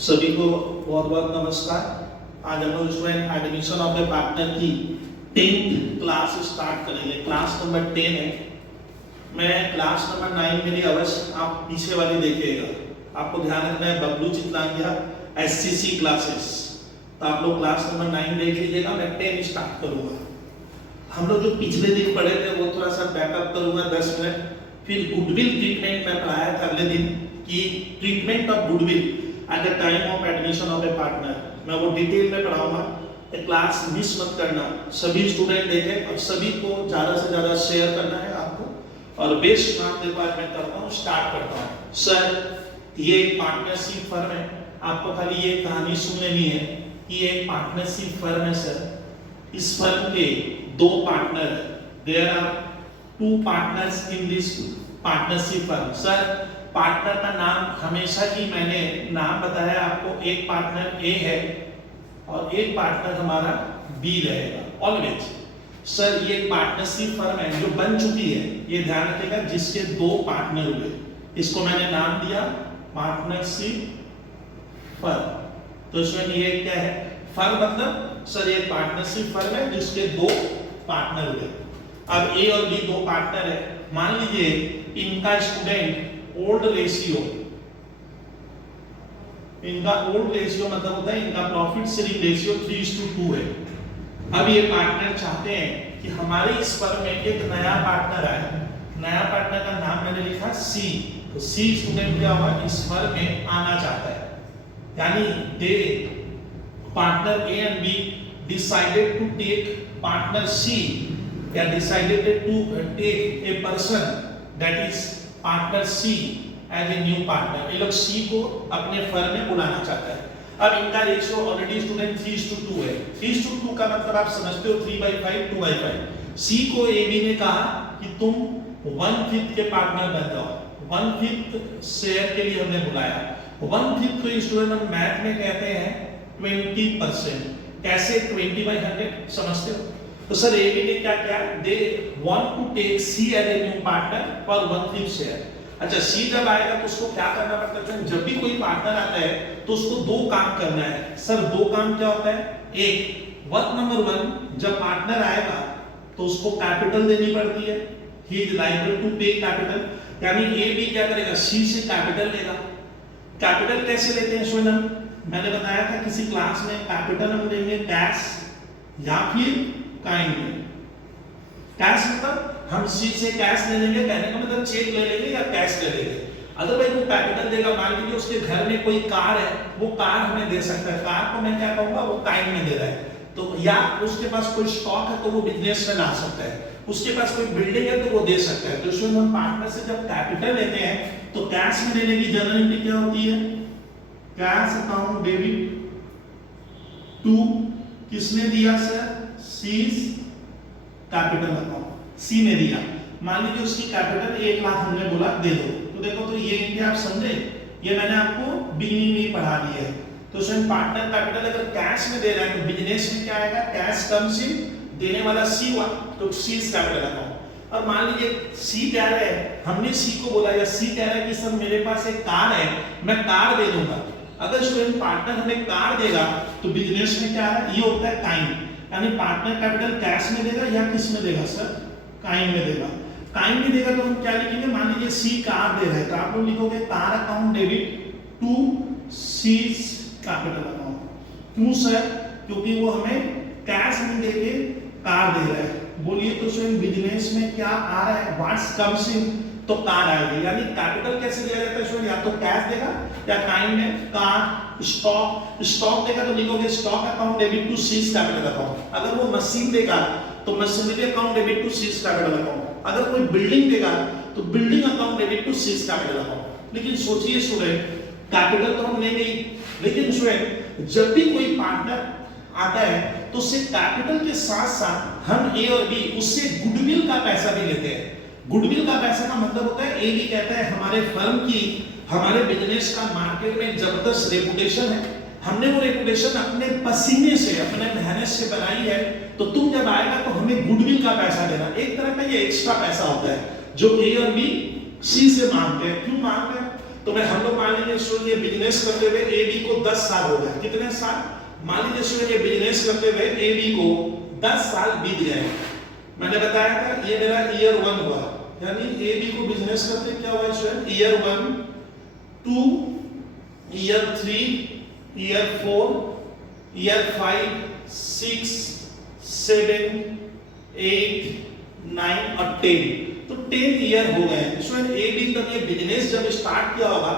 सभी को बहुत बहुत नमस्कार। आज हम लोग student admission of a partner की 10th क्लास स्टार्ट करेंगे। क्लास नंबर 10 है। मैं क्लास नंबर 9 मेरी अवश्य आप पीछे वाली देखिएगा। आपको ध्यान रखना है बबलू चितलांगिया एससीसी क्लासेस। तो आप लोग क्लास नंबर 9 देख लीजिएगा। मैं 10 स्टार्ट करूंगा। हम लोग जो पिछले दिन पढ़े थे वो थोड़ा सा बैकअप करूंगा 10 मिनट। फिर गुडविल ट्रीटमेंट में पढ़ाया था अगले दिन कि treatment of goodwill at the time of admission of a partner. मैं वो डिटेल में पढ़ाऊंगा। क्लास मिस मत करना। सभी स्टूडेंट देखें और सभी को ज्यादा से ज्यादा शेयर करना है आपको। और बेस्ट काम देखो आज मैं करता हूँ, स्टार्ट करता हूँ। सर ये एक पार्टनरशिप फर्म है। आपको खाली ये कहानी सुन लेनी है कि ये एक पार्टनरशिप फर्म है। सर इस फर्म के दो partner, there are 2 partners in this partnership firm. Sir partner का नाम हमेशा ही मैंने नाम बताया आपको। एक पार्टनर ए है और एक पार्टनर हमारा बी रहेगा ऑलवेज। सर ये पार्टनरशिप फर्म है जो बन चुकी है, ये ध्यान रखिएगा, जिसके 2 पार्टनर हुए। इसको मैंने नाम दिया पार्टनरशिप फर्म। तो इसमें ये क्या है, फर्म मतलब सर ये पार्टनरशिप फर्म है जिसके 2 पार्टनर हुए। अब ए और बी 2 पार्टनर है। मान लीजिए इनका स्टूडेंट ओल्ड रेशियो, इनका ओल्ड रेशियो मतलब होता है इनका प्रॉफिट शेयरिंग रेशियो 3:2 है। अब ये पार्टनर चाहते हैं कि हमारे इस फर्म में एक नया पार्टनर आए। नया पार्टनर का नाम मैंने लिखा सी। तो सी स्टूडेंट क्या हुआ, इस फर्म में आना चाहता है। यानी they partner A and B decided to take partner C या decided to take a person that is partner C as a new partner. ये लोग सी को अपने फर्म में बुलाना चाहता है। अब इनका रेशियो ऑलरेडी स्टूडेंट 3:2 है। 3:2 का मतलब आप समझते हो 3/5 2/5। सी को ए बी ने कहा कि तुम 1/5 के पार्टनर बन जाओ। 1/5 शेयर के लिए हमने बुलाया। 1/5 को स्टूडेंट हम मैथ में कहते हैं 20%। कैसे 20/100 समझते हो? तो सर ए बी ने क्या किया, they want to take C as a new partner for 1/5 share. अच्छा सी जब आएगा तो उसको क्या करना पड़ता है, जब भी कोई पार्टनर आता है तो उसको 2 काम करना है। सर 2 काम क्या होता है, एक वर्क नंबर 1 जब पार्टनर आएगा तो उसको कैपिटल देनी पड़ती है। ही इज लायबल टू पे कैपिटल। यानी ए बी क्या करेगा, सी से कैपिटल लेगा। कैपिटल कैसे लेते हैं स्टूडेंट, मैंने बताया था किसी क्लास में, कैपिटल हम लेंगे कैश या फिर काइंड में। कैश मतलब हम सी से कैश ले लेंगे, कहने का मतलब चेक ले लेंगे या कैश ले लेंगे। अदरवाइज वो कैपिटल देगा। मान लीजिए उसके घर में कोई कार है, वो कार हमें दे सकता है। कार को मैं क्या कहूंगा, वो काइंड में दे रहा है। तो या उसके पास कोई स्टॉक है तो वो बिजनेस में ला सकता है। उसके पास कोई बिल्डिंग है तो वो दे सकता है। तो इसमें हम पार्टनर से जब कैपिटल लेते हैं तो कैश में लेने की जनरलिटी क्या होती है, कैश अकाउंट डेबिट टू किसने दिया सर, सीज कैपिटल अकाउंट। सी ने दिया। मान लीजिए उसकी कैपिटल 1 लाख हमने बोला दे दो। तो देखो तो ये क्या आप समझे, ये मैंने आपको बिगिनिंग में पढ़ा दिया है। तो उसमें पार्टनर कैपिटल अगर कैश में दे रहा है तो बिजनेस में क्या आएगा, कैश कम्स इन, देने वाला सी हुआ तो सी इज कैपिटल अकाउंट। और मान लीजिए सी कह रहा है, हमने सी को बोला या सी कह रहा है कि सर मेरे पास एक कार है, मैं कार दे दूंगा। अगर स्टूडेंट पार्टनर हमें कार देगा तो बिजनेस में क्या है, ये होता है काइंड। यानी पार्टनर कैपिटल कैश में देगा या किस में देगा सर, काइंड में देगा। काइंड में देगा तो हम क्या लिखेंगे, मान लीजिए सी कार दे रहा है तो आप लोग लिखोगे car account debit to C's capital account. क्यों सर, क्योंकि वो हमें कैश में देके कार दे रहा है। बोलिए तो स्वयं बिजनेस में क्या आ रहा है, व्हाट्स कम्स इन, तो कार आएगी। यानी कैपिटल कैसे दिया जाता है स्वयं, या तो कैश देगा या काइंड में कार। स्टॉक, स्टॉक देगा तो लिखोगे stock account debit to C's capital account. अगर वो मशीन देगा तो machinery account debit to C's capital account. अगर कोई बिल्डिंग देगा तो building account debit to C's capital account. लेकिन सोचिए स्टूडेंट, कैपिटल तो हम लेंगे ही, लेकिन स्टूडेंट जब भी कोई पार्टनर आता है तो उससे कैपिटल के साथ साथ हम ए और बी उससे गुडविल का पैसा भी लेते हैं। गुडविल का पैसा का मतलब होता है, ए बी कहता है हमारे फर्म की, हमारे बिजनेस का मार्केट में जबरदस्त रेपुटेशन है, हमने वो रेपुटेशन अपने पसीने से, अपने मेहनत से बनाई है, तो तुम जब आएगा तो हमें गुडविल का पैसा देना। एक तरह का ये एक्स्ट्रा पैसा होता है जो ए और बी सी से मांगते हैं। क्यों मांगते हैं, तो मैं हम लोग मान लीजिए स्टूडेंट ये बिजनेस करते हुए ए बी को 10 साल हो गए। कितने साल? मान लीजिए स्टूडेंट ये बिजनेस करते हुए ए बी को 10 साल बीत गए। मैंने बताया था ये मेरा ईयर 1 हुआ, यानी ए बी को बिजनेस करते क्या हुआ student? Year 1, 2, year 3, year 4, year 5, 6, 7, 8, 9 और 10। तो 10 ईयर हो गए। स्टूडेंट ए बी तब ये बिजनेस जब स्टार्ट किया होगा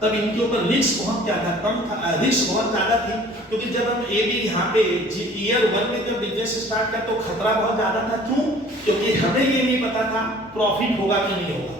तब इनके ऊपर रिस्क बहुत क्या था? कम था, रिस्क बहुत ज्यादा थी, क्योंकि जब हम ए बी यहाँ पे ईयर 1 में जब बिजनेस स्टार्ट किया तो खतरा बहुत ज्यादा था। क्यों? क्योंकि हमें ये नहीं पता था प्रॉफिट होगा कि नहीं होगा।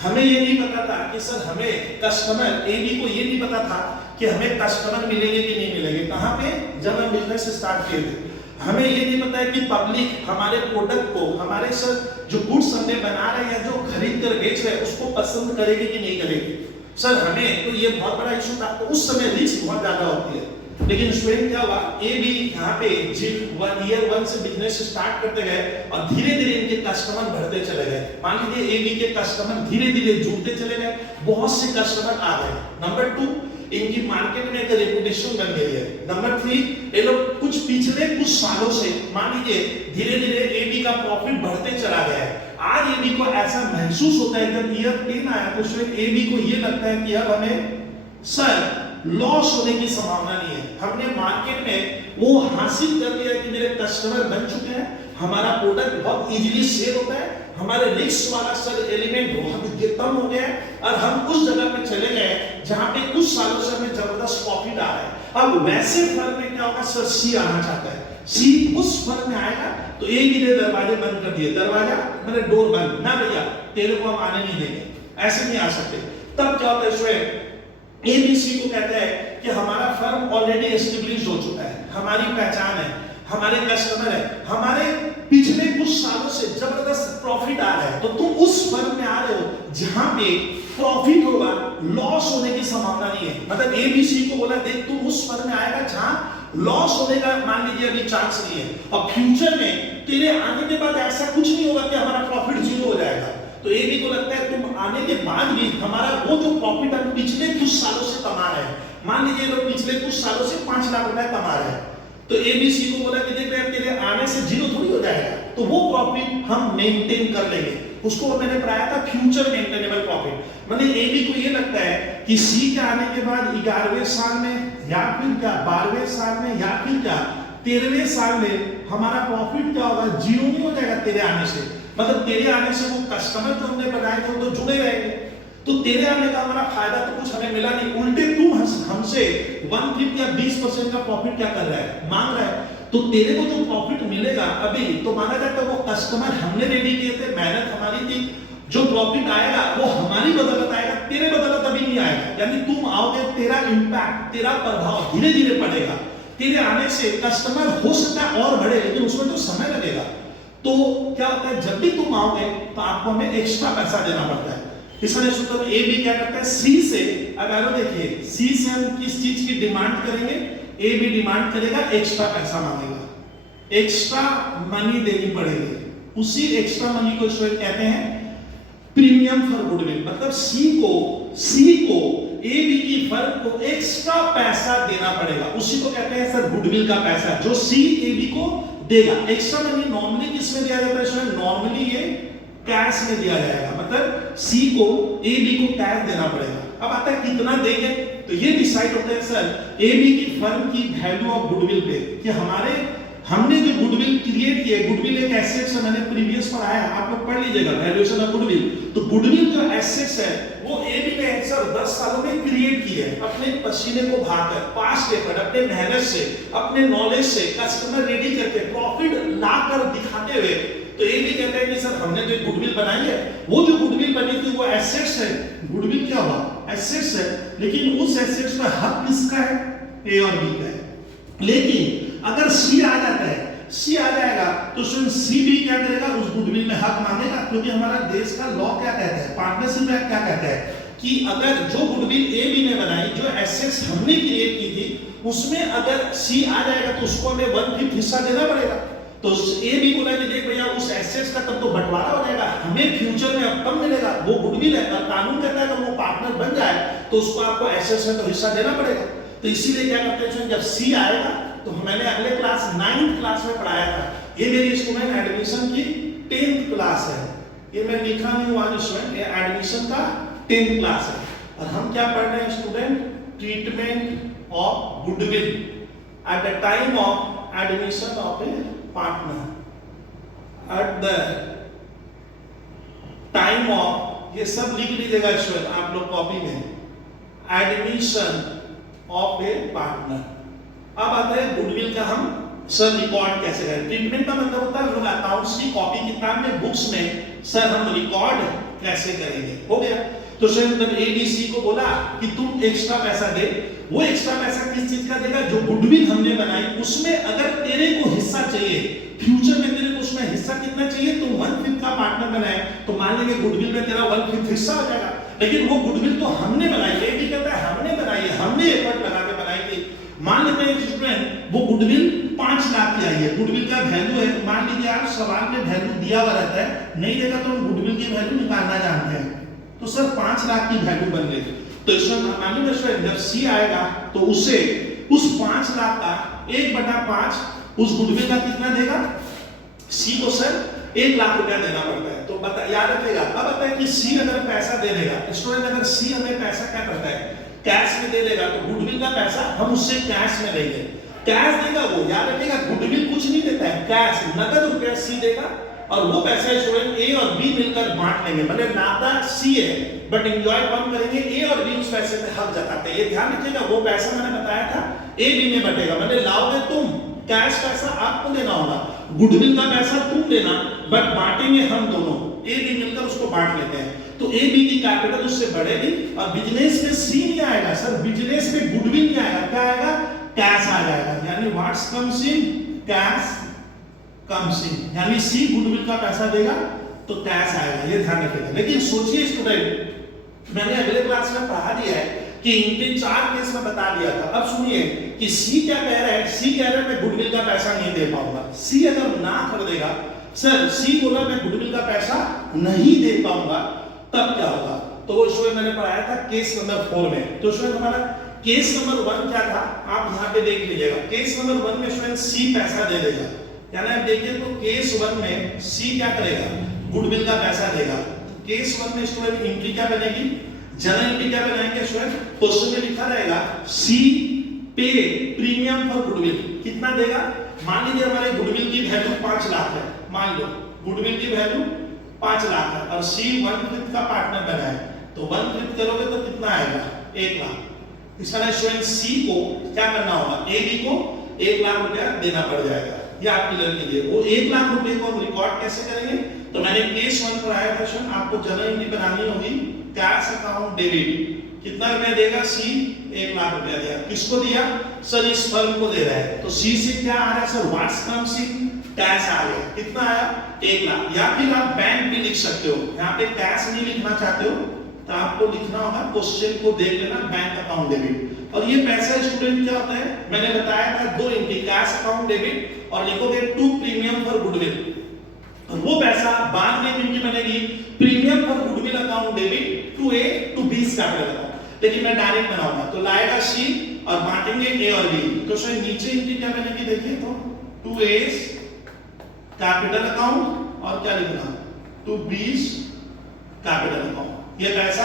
हमें ये नहीं पता था कि सर हमें कस्टमर ए बी को ये नहीं पता था कि हमें कस्टमर मिलेंगे कि नहीं मिलेंगे। कहाँ पे? जब हम बिजनेस स्टार्ट किए थे। हमें ये नहीं पता है कि पब्लिक हमारे प्रोडक्ट को, हमारे सर जो गुड्स हमने बना रहे हैं, जो खरीद कर बेच रहे हैं, उसको पसंद करेगी कि नहीं करेगी। सर हमें तो ये बहुत बड़ा इशू था। तो उस समय रिस्क बहुत ज्यादा होती है। लेकिन स्टूडेंट क्या हुआ? ए बी यहाँ पे ईयर 1 से बिजनेस स्टार्ट करते गए और धीरे धीरे इनके कस्टमर बढ़ते चले गए। मान लीजिए ए बी के कस्टमर धीरे धीरे जुड़ते चले गए, बहुत से कस्टमर आ गए। नंबर 2, इनकी मार्केट में एक रेपुटेशन बन गई है। नंबर 3, ये लोग पिछले कुछ सालों से मान लीजिए धीरे धीरे ए बी का प्रॉफिट बढ़ते चला गया है। आज ए बी को ऐसा महसूस होता है, जब ईयर 10 आया तो उसमें ए बी को ये लगता है कि अब हमें सर लॉस होने की संभावना नहीं है। हमने मार्केट में वो हासिल कर लिया कि मेरे कस्टमर बन चुके हैं, हमारा प्रोडक्ट बहुत इजीली सेल होता है, हमारे रिस्क वाला सर एलिमेंट बहुत कम हो गया है और हम उस जगह पे चले गए जहां पे कुछ सालों से हमें जबरदस्त प्रॉफिट आ रहा है। अब वैसे फर्म में क्या होगा? सर सी आना चाहता है। सी उस फर्म में आएगा तो ए बी ने दरवाजे बंद कर दिए, दरवाजा मैंने डोर बंद, ना भैया तेरे को हम आने नहीं देंगे, ऐसे नहीं आ सकते। तब क्या होता है स्टूडेंट? ए बी सी को कहता है कि हमारा फर्म ऑलरेडी एस्टेब्लिश हो चुका है, हमारी पहचान है, हमारे कस्टमर है, हमारे पिछले कुछ सालों से जबरदस्त प्रॉफिट आ रहा है, तो तुम उस फर्म में आ रहे हो जहां पे प्रॉफिट होगा, लॉस होने की संभावना नहीं है। मतलब ए बी सी को बोला देख तुम उस फर्म में आएगा जहां लॉस होने का मान लीजिए अभी चांस नहीं है, और फ्यूचर में तेरे आने के बाद ऐसा कुछ नहीं होगा कि हमारा प्रॉफिट 0 हो जाएगा। तो ए बी को लगता है तुम आने के बाद भी हमारा वो जो प्रॉफिट हम पिछले कुछ सालों से कमा रहे हैं, मान लीजिए लोग पिछले कुछ सालों से 5 लाख रुपए कमा रहे हैं, तो ए बी सी को बोला कि देख रहे तेरे आने से 0 थोड़ी हो जाएगा, तो वो प्रॉफिट हम मेंटेन कर लेंगे। उसको मैंने पढ़ाया था फ्यूचर मेंटेनेबल प्रॉफिट। मतलब ए बी को ये लगता है कि सी के आने के बाद 11वें साल में या फिर क्या 12वें साल में या फिर क्या 13वें साल में हमारा प्रॉफिट क्या होगा? 0 नहीं हो जाएगा तेरे आने से। मतलब तेरे आने से वो कस्टमर जो हमने बनाए थे वो तो जुड़े रहेंगे, तो तेरे आने का हमारा फायदा तो कुछ हमें मिला नहीं, उल्टे तू हमसे 1/5 या 20% का प्रॉफिट क्या कर रहा है? मांग रहा है। तो तेरे को जो प्रॉफिट मिलेगा अभी तो माना जाता है वो कस्टमर हमने रेडी किए थे, मेहनत हमारी थी, जो प्रॉफिट आएगा वो हमारी बदौलत आएगा, तेरे बदौलत अभी नहीं आएगा। यानी तुम आओगे, तेरा इंपैक्ट, तेरा प्रभाव धीरे धीरे पड़ेगा। तेरे आने से कस्टमर हो सकता है और बढ़े, लेकिन उसमें तो समय लगेगा। तो क्या होता है, जब भी तुम आओगे तो आपको हमें एक्स्ट्रा पैसा देना पड़ता है। इसलिए सूत्र ए बी क्या करता है? सी से, अब एरो देखिए, सी से हम किस चीज की डिमांड करेंगे? ए बी डिमांड करेगा, एक्स्ट्रा पैसा मांगेगा, एक्स्ट्रा मनी देनी पड़ेगी। उसी एक्स्ट्रा मनी को स्टूडेंट कहते हैं प्रीमियम फॉर गुडविल। मतलब सी को ए बी की फर्म को एक्स्ट्रा पैसा देना पड़ेगा, उसी को कहते हैं सर गुडविल का पैसा, जो सी ए बी को देगा। एक्स्ट्रा मनी नॉर्मली किस में दिया जाता है स्टूडेंट? नॉर्मली ये कैश में दिया जाएगा। मतलब सी को ए बी को कैश देना पड़ेगा। अब आता है कितना देंगे, तो ये डिसाइड होता है सर ए बी की फर्म की वैल्यू ऑफ गुडविल पे, कि हमने जो गुडविल क्रिएट किया, गुडविल एक एसेट्स है, मैंने प्रीवियस पढ़ाया, आप लोग पढ़ लीजिएगा वैल्यूएशन ऑफ गुडविल। तो गुडविल जो एसेट्स है वो ए बी ने सर 10 सालों में क्रिएट की है, अपने पसीने को बहाकर, पास्ट एफर्ट, अपने मेहनत से, अपने नॉलेज से, कस्टमर रेडी करके, प्रॉफिट लाकर दिखाते हुए। तो ये भी कहते हैं कि सर हमने जो गुडविल बनाई है, वो जो गुडविल बनी थी वो एसेट्स है। गुडविल क्या हुआ? एसेट्स है, लेकिन उस एसेट्स का हक किसका है? ए और बी का है। लेकिन अगर सी आ जाता है, सी आ जाएगा तो सी भी क्या करेगा? उस गुडविल में हक मांगेगा, क्योंकि हमारा देश का लॉ क्या कहता है, पार्टनरशिप एक्ट क्या कहता है कि अगर जो गुडविल ए बी ने बनाई, जो एसेट्स हमने क्रिएट की थी, उसमें अगर सी आ जाएगा तो उसको हमें 1/5 हिस्सा देना पड़ेगा। तो ए भी बोला कि देख भैया उस एसेट्स का तब तो बंटवारा हो जाएगा, हमें फ्यूचर में अब कम मिलेगा, वो गुडविल है और कानून कहता है अगर वो पार्टनर बन जाए तो उसको आपको एसेट्स में तो हिस्सा देना पड़ेगा। तो इसीलिए क्या करते हैं, जब सी आएगा तो मैंने अगले क्लास 9th क्लास में पढ़ाया था, ये मेरी स्टूडेंट एडमिशन की 10th क्लास है, ये मैं लिखा नहीं हुआ स्टूडेंट, ये एडमिशन का 10th क्लास है और हम क्या पढ़ रहे हैं student, treatment of goodwill at the time of admission of a partner, eight the time of, ये सब लिख लीजिएगा स्टूडेंट आप लोग कॉपी में, एडमिशन ऑफ ए पार्टनर। अब आता है गुडविल का हम सर रिकॉर्ड कैसे करें। ट्रीटमेंट का मतलब होता है हम लोग अकाउंट्स की कॉपी किताब में बुक्स में सर हम रिकॉर्ड कैसे करेंगे, हो गया। तो सर मतलब एबीसी को बोला कि तुम एक्स्ट्रा पैसा दे, वो एक्स्ट्रा पैसा किस चीज का देगा, जो गुडविल हमने बनाई उसमें अगर तेरे को हिस्सा चाहिए, फ्यूचर में तेरे को उसमें हिस्सा कितना चाहिए, तो 1/5 का पार्टनर बनाए तो मान लेंगे गुडविल में तेरा 1/5 हिस्सा हो जाएगा, लेकिन वो गुडविल तो हमने बनाई है, ये कहता है हमने बनाई है, हमने एफर्ट लगा के बनाई थी। मान लेते हैं स्टूडेंट वो गुडविल 5 लाख की आई है, गुडविल का वैल्यू है, मान लीजिए आप सवाल में वैल्यू दिया हुआ रहता है, नहीं देगा तो हम गुडविल की वैल्यू निकालना जानते हैं, तो सर 5 लाख की वैल्यू बन गई। तो इसमें मान लीजिए जब सी आएगा तो उसे उस 5 लाख का 1/5 उस गुडविल का कितना देगा, सी को सर 1 लाख रुपया देना पड़ता है। तो बता याद रखिएगा, अब बताए कि सी अगर पैसा दे देगा स्टूडेंट, अगर सी हमें पैसा क्या करता है कैश में दे देगा, तो गुडविल का पैसा हम उससे कैश में लेंगे, कैश देगा वो, याद रखिएगा गुडविल कुछ नहीं देता है, कैश नगद रुपया सी देगा और वो पैसा स्टूडेंट ए और बी मिलकर बांट लेंगे, मतलब नाता सी है बट एंजॉय कौन करेंगे, ए और बी उस पैसे पे हक जताते हैं। ये ध्यान रखिएगा वो पैसा मैंने बताया था ए बी में बटेगा, मतलब लाओगे तुम, कैश पैसा आपको देना होगा, गुडविल का पैसा तुम देना, बट बांटेंगे हम दोनों, ए बी मिलकर उसको बांट लेते हैं। तो ए बी की कैपिटल उससे बढ़ेगी और बिजनेस में सी नहीं आएगा सर, बिजनेस में गुडविल नहीं आएगा, क्या आएगा, कैश आ जाएगा, यानी what's comes in, cash comes in, यानी सी गुडविल का पैसा देगा तो कैश आएगा, ये ध्यान रखिएगा। लेकिन सोचिए स्टूडेंट, मैंने अगले क्लास में पढ़ा दिया है कि इनके 4 केस में बता दिया था, अब सुनिए कि सी क्या कह रहा है, सी कह रहा है मैं गुडविल का पैसा नहीं दे पाऊंगा, सी अगर ना कर देगा, सर सी बोला मैं गुडविल का पैसा नहीं दे पाऊंगा, तब क्या होगा, तो वो इसमें मैंने पढ़ाया था केस नंबर 4 में। तो इसमें हमारा केस नंबर 1 क्या था, आप यहाँ पे देख लीजिएगा, केस नंबर 1 में स्टूडेंट सी पैसा दे देगा, यानी आप देखिए तो केस 1 में सी क्या करेगा, गुडविल का पैसा देगा। केस 1 में स्टूडेंट एंट्री क्या बनेगी, जनरल एंट्री क्या बनाएंगे स्टूडेंट, क्वेश्चन में लिखा रहेगा सी पे प्रीमियम फॉर गुडविल, कितना देगा, मान लीजिए हमारे गुडविल की वैल्यू 5 लाख है, मान लो गुडविल की वैल्यू 5 लाख है और सी 1/5 का पार्टनर बना है, तो 1/5 करोगे तो कितना आएगा, 1 लाख। इस तरह स्टूडेंट सी को क्या करना होगा, ए बी को 1 लाख रुपया देना पड़ जाएगा, ये आप क्लियर कीजिए। वो 1 लाख रुपए को हम रिकॉर्ड कैसे करेंगे, तो मैंने केस 1 पढ़ाया था स्टूडेंट, आपको जनरल एंट्री बनानी होगी, कैश अकाउंट डेबिट, कितना रुपया देगा सी, 1 लाख रुपया दिया, किसको दिया, सर इस फर्म को दे रहा है, तो सी से क्या आ रहा है sir, what's comes in, cash आ गया, कितना आया, 1 लाख। या फिर आप बैंक भी लिख सकते हो, यहाँ पे कैश नहीं लिखना चाहते हो तो आपको लिखना होगा, क्वेश्चन को देख लेना, बैंक अकाउंट डेबिट। और ये पैसा स्टूडेंट क्या होता है, मैंने बताया था 2 एंट्री, कैश अकाउंट डेबिट और लिखोगे टू प्रीमियम फॉर गुडविल, और वो पैसा बाद में एंट्री बनेगी premium for goodwill account debit to A to B capital account, लेकिन मैं डायरेक्ट बनाऊंगा, तो लाएगा सी और बांटेंगे ए और बी, तो शायद नीचे एंट्री क्या बनेगी, देखिए तो टू ए कैपिटल अकाउंट और क्या लिखना, टू बीस कैपिटल अकाउंट। ये पैसा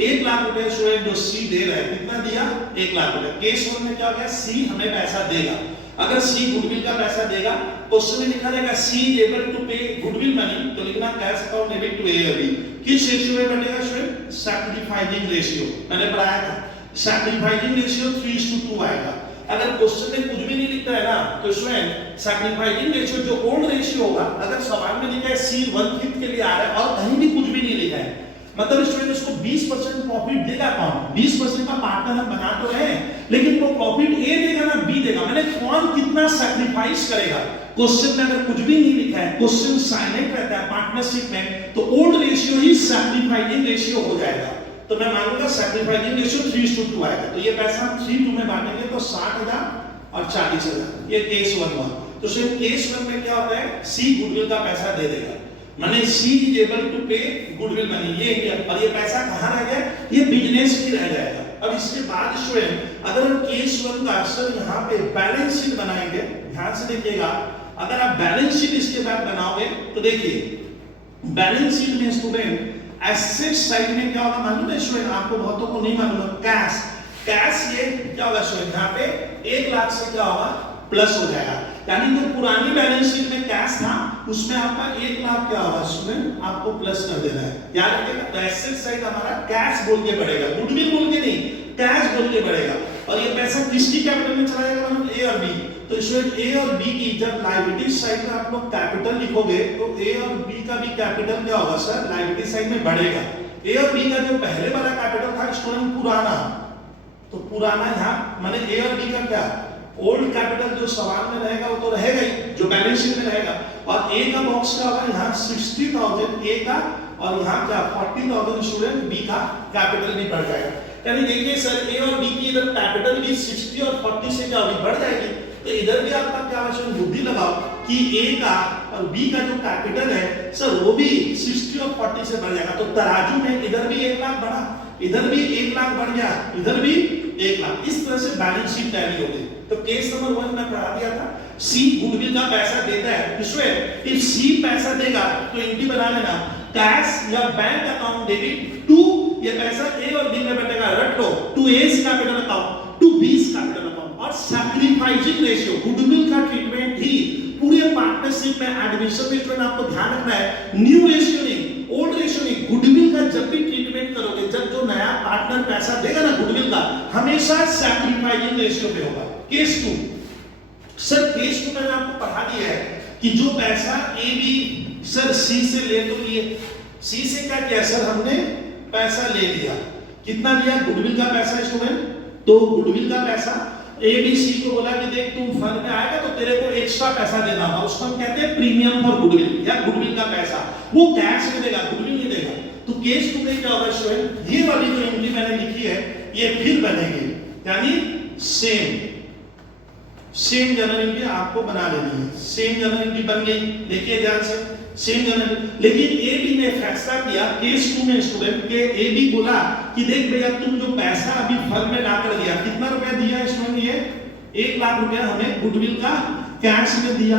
1 लाख रुपए स्टूडेंट जो सी दे रहा है, कितना दिया, 1 लाख रुपए। केस 1 में क्या हो गया, सी हमें पैसा देगा, अगर सी गुडविल का पैसा देगा, क्वेश्चन में लिखा रहेगा सी एबल टू पे गुडविल मनी, तो लिखना कैश अकाउंट डेबिट टू ए और बी, किस रेशियो में बनेगा स्टूडेंट, सैक्रिफाइसिंग रेशियो, मैंने पढ़ाया था सैक्रिफाइसिंग रेशियो 3:2 आएगा। अगर क्वेश्चन में कुछ भी नहीं लिखता है ना, तो इसमें सैक्रिफाइसिंग रेशियो जो ओल्ड रेशियो होगा, अगर सवाल में लिखा है सी 1/5 के लिए आ रहा है और कहीं भी कुछ भी नहीं लिखा है, मतलब स्टूडेंट इसको 20% प्रॉफिट देगा कौन, 20% का पार्टनर हम बना तो रहे हैं, लेकिन वो प्रॉफिट ए देगा ना बी देगा, मैंने कौन कितना सैक्रिफाइस करेगा। क्वेश्चन में अगर कुछ भी नहीं लिखा है, क्वेश्चन साइलेंट रहता है पार्टनरशिप में, तो ओल्ड रेशियो ही सैक्रिफाइसिंग रेशियो हो जाएगा, तो मैं मानूंगा सैक्रिफाइसिंग रेशियो 3:2 आएगा। तो ये पैसा हम 3:2 में बांटेंगे तो 60,000 और 40,000, ये केस 1 हुआ। तो सिर्फ केस 1 में क्या होता है, सी गुडविल का पैसा दे देगा, माने सी इज एबल टू पे गुडविल मनी, ये और ये पैसा कहां रह गया, ये बिजनेस में रह जाएगा। अब इसके बाद स्टूडेंट अगर हम केस 1 का अक्सर यहाँ पे बैलेंस शीट बनाएंगे, ध्यान से देखिएगा, अगर आप बैलेंस शीट इसके बाद बनाओगे तो देखिए बैलेंस शीट में स्टूडेंट एसेट साइड में क्या होगा मालूम है स्टूडेंट, आपको बहुतों को नहीं मालूम है, कैश, कैश ये क्या होगा स्टूडेंट, यहाँ पे 1 लाख से क्या होगा प्लस हो जाएगा, यानी जो पुरानी बैलेंस शीट में कैश था उसमें आपका 1 लाख क्या होगा स्टूडेंट आपको प्लस कर देना है, याद रखिएगा। तो एसेट साइड हमारा कैश बोल के बढ़ेगा, गुडविल बोल के नहीं, कैश बोल के बढ़ेगा, और ये पैसा किसकी कैपिटल में चला जाएगा मतलब ए और बी। तो स्टूडेंट ए और बी की जब लायबिलिटी साइड में आप लोग कैपिटल लिखोगे तो ए और बी का भी कैपिटल क्या होगा सर, लायबिलिटी साइड में बढ़ेगा। ए और बी का जो पहले वाला कैपिटल था स्टूडेंट पुराना, तो पुराना यहाँ माने ए और बी का क्या ओल्ड कैपिटल जो सवाल में रहेगा वो तो रहेगा ही, जो बैलेंस शीट में रहेगा, और ए का बॉक्स का होगा यहाँ 60,000 ए का, और यहाँ क्या 40,000 स्टूडेंट बी का कैपिटल भी बढ़ जाएगा। यानी देखिए सर ए और बी की इधर कैपिटल भी 60 और 40 से क्या होगी बढ़ जाएगी, तो इधर भी आपका क्या आवश्यक बुद्धि लगाओ कि ए का और बी का जो कैपिटल है सर वो भी 60 और 40 से बढ़ जाएगा, तो तराजू में इधर भी 1 लाख बढ़ा, इधर भी 1 लाख बढ़ गया, इधर भी 1 लाख, इस तरह से बैलेंस शीट टैली हो गई। तो केस नंबर 1 में पढ़ा दिया था, सी गुडविल का पैसा देता है, इसमें इफ सी पैसा देगा तो एंट्री बना लेना, कैश या बैंक अकाउंट डेबिट टू, ये पैसा ए और बी में बटेगा, रट लो, to A's capital account to B's capital account, और सैक्रिफाइसिंग रेशियो, गुडविल का ट्रीटमेंट ही पूरे पार्टनरशिप में एडमिशन में आपको ध्यान रखना है, न्यू रेशियो नहीं, ओल्ड रेशियो नहीं, गुडविल का जब भी ट्रीटमेंट करोगे, जब जो नया पार्टनर पैसा देगा ना गुडविल का, हमेशा सैक्रिफाइसिंग रेशियो पे होगा। केस 2 सर, केस 2 मैंने आपको पढ़ा दिया है कि जो पैसा ए बी सर सी से ले तो लिए, सी से क्या किया सर हमने पैसा ले लिया, कितना लिया गुडविल का पैसा स्टूडेंट, तो गुडविल का पैसा ए बी सी को बोला कि देख तुम फर्म में आएगा तो तेरे को एक्स्ट्रा पैसा देना होगा, उसको हम कहते हैं प्रीमियम फॉर गुडविल या गुडविल का पैसा, वो कैश में देगा, गुडविल नहीं देगा। तो केस 2 में क्या होगा स्टूडेंट, ये वाली जो एंट्री मैंने लिखी है ये फिर बनेगी, यानी सेम जर्नल एंट्री आपको बना लेनी है, सेम जर्नल एंट्री बन गई, देखिए ध्यान से सेम जर्नल, लेकिन ए बी ने फैसला किया केस 2 में स्टूडेंट के, ए बी बोला कि देख भैया तुम जो पैसा अभी फर्म में ला कर दिया, कितना रुपया दिया स्टूडेंट, ये 1 लाख रुपया हमें गुडविल का कैश में दिया,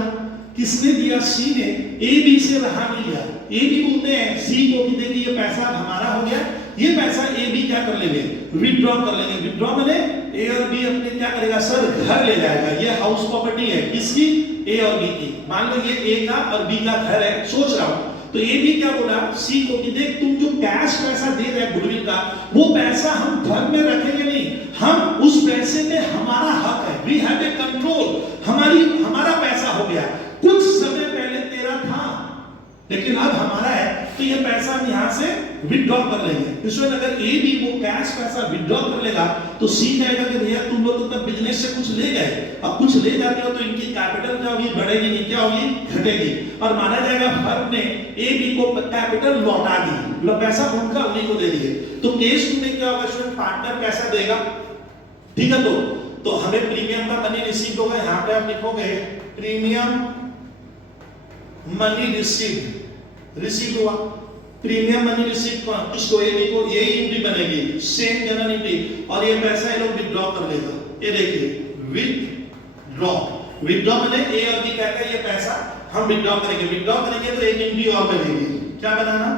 किसने दिया, सी ने, ए बी से रहा नहीं लिया, ए बी बोलते हैं सी को कि देखिए ये पैसा हमारा हो गया, ये पैसा ए बी क्या कर लेंगे, विथड्रॉ कर लेंगे, विथड्रॉ माने ए और बी अपने क्या करेगा सर, घर ले जाएगा, ये हाउस प्रॉपर्टी है किसकी, ए और बी की, मान लो ये ए का और बी का घर है, सोच रहा हूं, तो ए बी क्या बोला सी को कि देख तुम जो कैश पैसा दे रहे गुडविल का, वो पैसा हम फर्म में रखेंगे नहीं, हम उस पैसे में हमारा हक है, वी हैव ए कंट्रोल, हमारा पैसा हो गया, कुछ समय पहले तेरा था लेकिन अब हमारा है, तो ये पैसा हम यहाँ से विथड्रॉ कर लेंगे। इसमें अगर ए बी वो कैश पैसा विथड्रॉ कर लेगा तो सी कहेगा कि भैया तुम लोग तो तब बिजनेस से कुछ ले गए, अब कुछ ले जाते हो तो इनकी कैपिटल क्या होगी, बढ़ेगी नहीं, क्या होगी, घटेगी, और माना जाएगा फर्म ने ए बी को कैपिटल लौटा दी, मतलब पैसा उनका उन्हीं को दे दिए। तो केस में क्या होगा स्टूडेंट, पार्टनर पैसा देगा, ठीक है, तो हमें प्रीमियम का मनी रिसीव होगा, यहाँ पे आप लिखोगे प्रीमियम मनी रिसीव हुआ, प्रीमियम मनी रिसीव किसको, ए बी को, यही एंट्री बनेगी, सेम जनरल एंट्री, और ये पैसा ये लोग विथड्रॉ कर लेगा, ये देखिए विथड्रॉ माने ए और बी कहता है ये पैसा हम विथड्रॉ करेंगे तो एक एंट्री और बनेगी, क्या बनाना,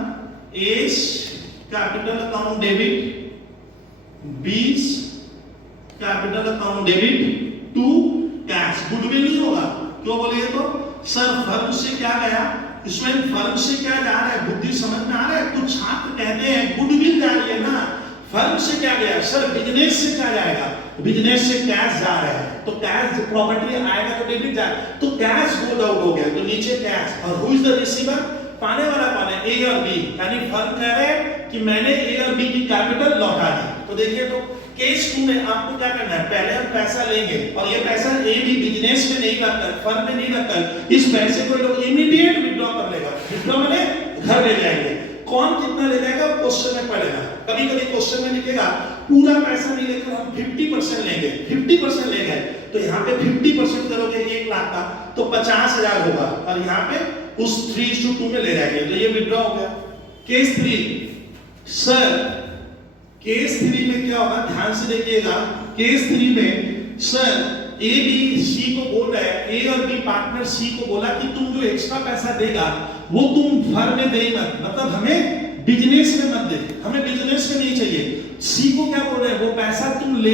A's capital account debit, B's capital account debit to cash, goodwill नहीं होगा, क्यों बोलिए तो सर फर्म से क्या गया, इसमें फर्म से क्या जा रहा है, बुद्धि समझ में आ रहा है, कुछ छात्र कहते हैं गुडविल जा रही है ना, फर्म से क्या गया सर, बिजनेस से क्या जाएगा, बिजनेस से कैश जा रहा है, तो कैश प्रॉपर्टी आएगा तो डेबिट जाएगा, तो कैश गोड आउट हो गया, तो नीचे कैश, और हु इज द रिसीवर, पाने वाला कौन है, ए और बी, यानी फर्म कह रहे हैं कि मैंने ए और बी की कैपिटल लौटा दी। तो देखिए तो केस 2 में आपको क्या करना है, पहले हम पैसा लेंगे और ये पैसा ए बी बिजनेस में नहीं रखकर, फर्म में नहीं रखकर, इस पैसे को लोग इमीडिएट विथड्रॉ कर लेगा, विथड्रॉ माने घर ले जाएंगे, कौन कितना ले जाएगा क्वेश्चन में पड़ेगा, कभी-कभी क्वेश्चन में लिखेगा पूरा पैसा नहीं लेकर हम 50% लेंगे, 50% ले गए तो यहाँ पे 50% करोगे 1 लाख का तो 50,000 होगा और यहाँ पे उस 3:2 में ले जाएंगे तो ये विड्रॉ हो गया। केस 3 सर, केस 3 में क्या होगा ध्यान से देखिएगा। केस 3 में सर ए बी सी को बोल रहा है, ए और बी पार्टनर सी को बोला कि तुम जो एक्स्ट्रा पैसा देगा वो तुम फर्म में दे मत, मतलब हमें बिजनेस में मत दे, हमें बिजनेस में नहीं चाहिए। सी को क्या बोल रहे हैं, वो पैसा तुम ले,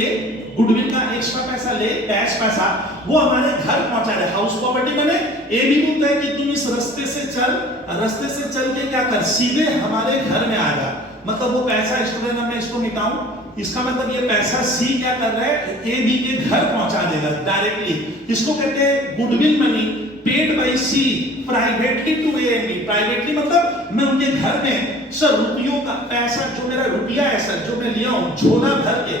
गुडविल का एक्स्ट्रा पैसा ले, कैश पैसा, वो हमारे घर पहुंचा दे, हाउस प्रॉपर्टी मैंने। ए बी बोलता है कि तुम इस रास्ते से चल के क्या कर, सीधे हमारे घर में आ जा, मतलब वो पैसा स्टूडेंट मैं इसको मिटाऊं, इसका मतलब ये पैसा सी क्या कर रहा है, ए बी के घर पहुंचा देगा डायरेक्टली। इसको कहते हैं goodwill money paid by C privately to A and B. Privately मतलब मैं उनके घर में सर रुपयों का पैसा, जो मेरा रुपया है सर जो मैं लिया हूं झोला भर के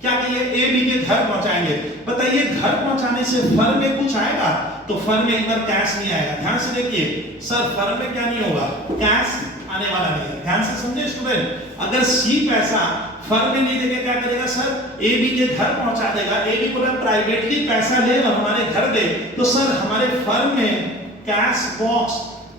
क्या किए ए बी के घर पहुंचाएंगे। बताइए घर पहुंचाने से फर्म में कुछ आएगा तो फर्म में एक बार कैश नहीं आएगा। ध्यान से देखिए सर, फर्म में क्या नहीं होगा, कैश आने वाला नहीं है। ध्यान से समझे स्टूडेंट, अगर सी पैसा फर्म में नहीं देके क्या करेगा सर, ए बी के घर पहुंचा देगा। ए बी बोला प्राइवेटली पैसा ले और हमारे घर दे, तो सर हमारे फर्म में कैश बॉक्स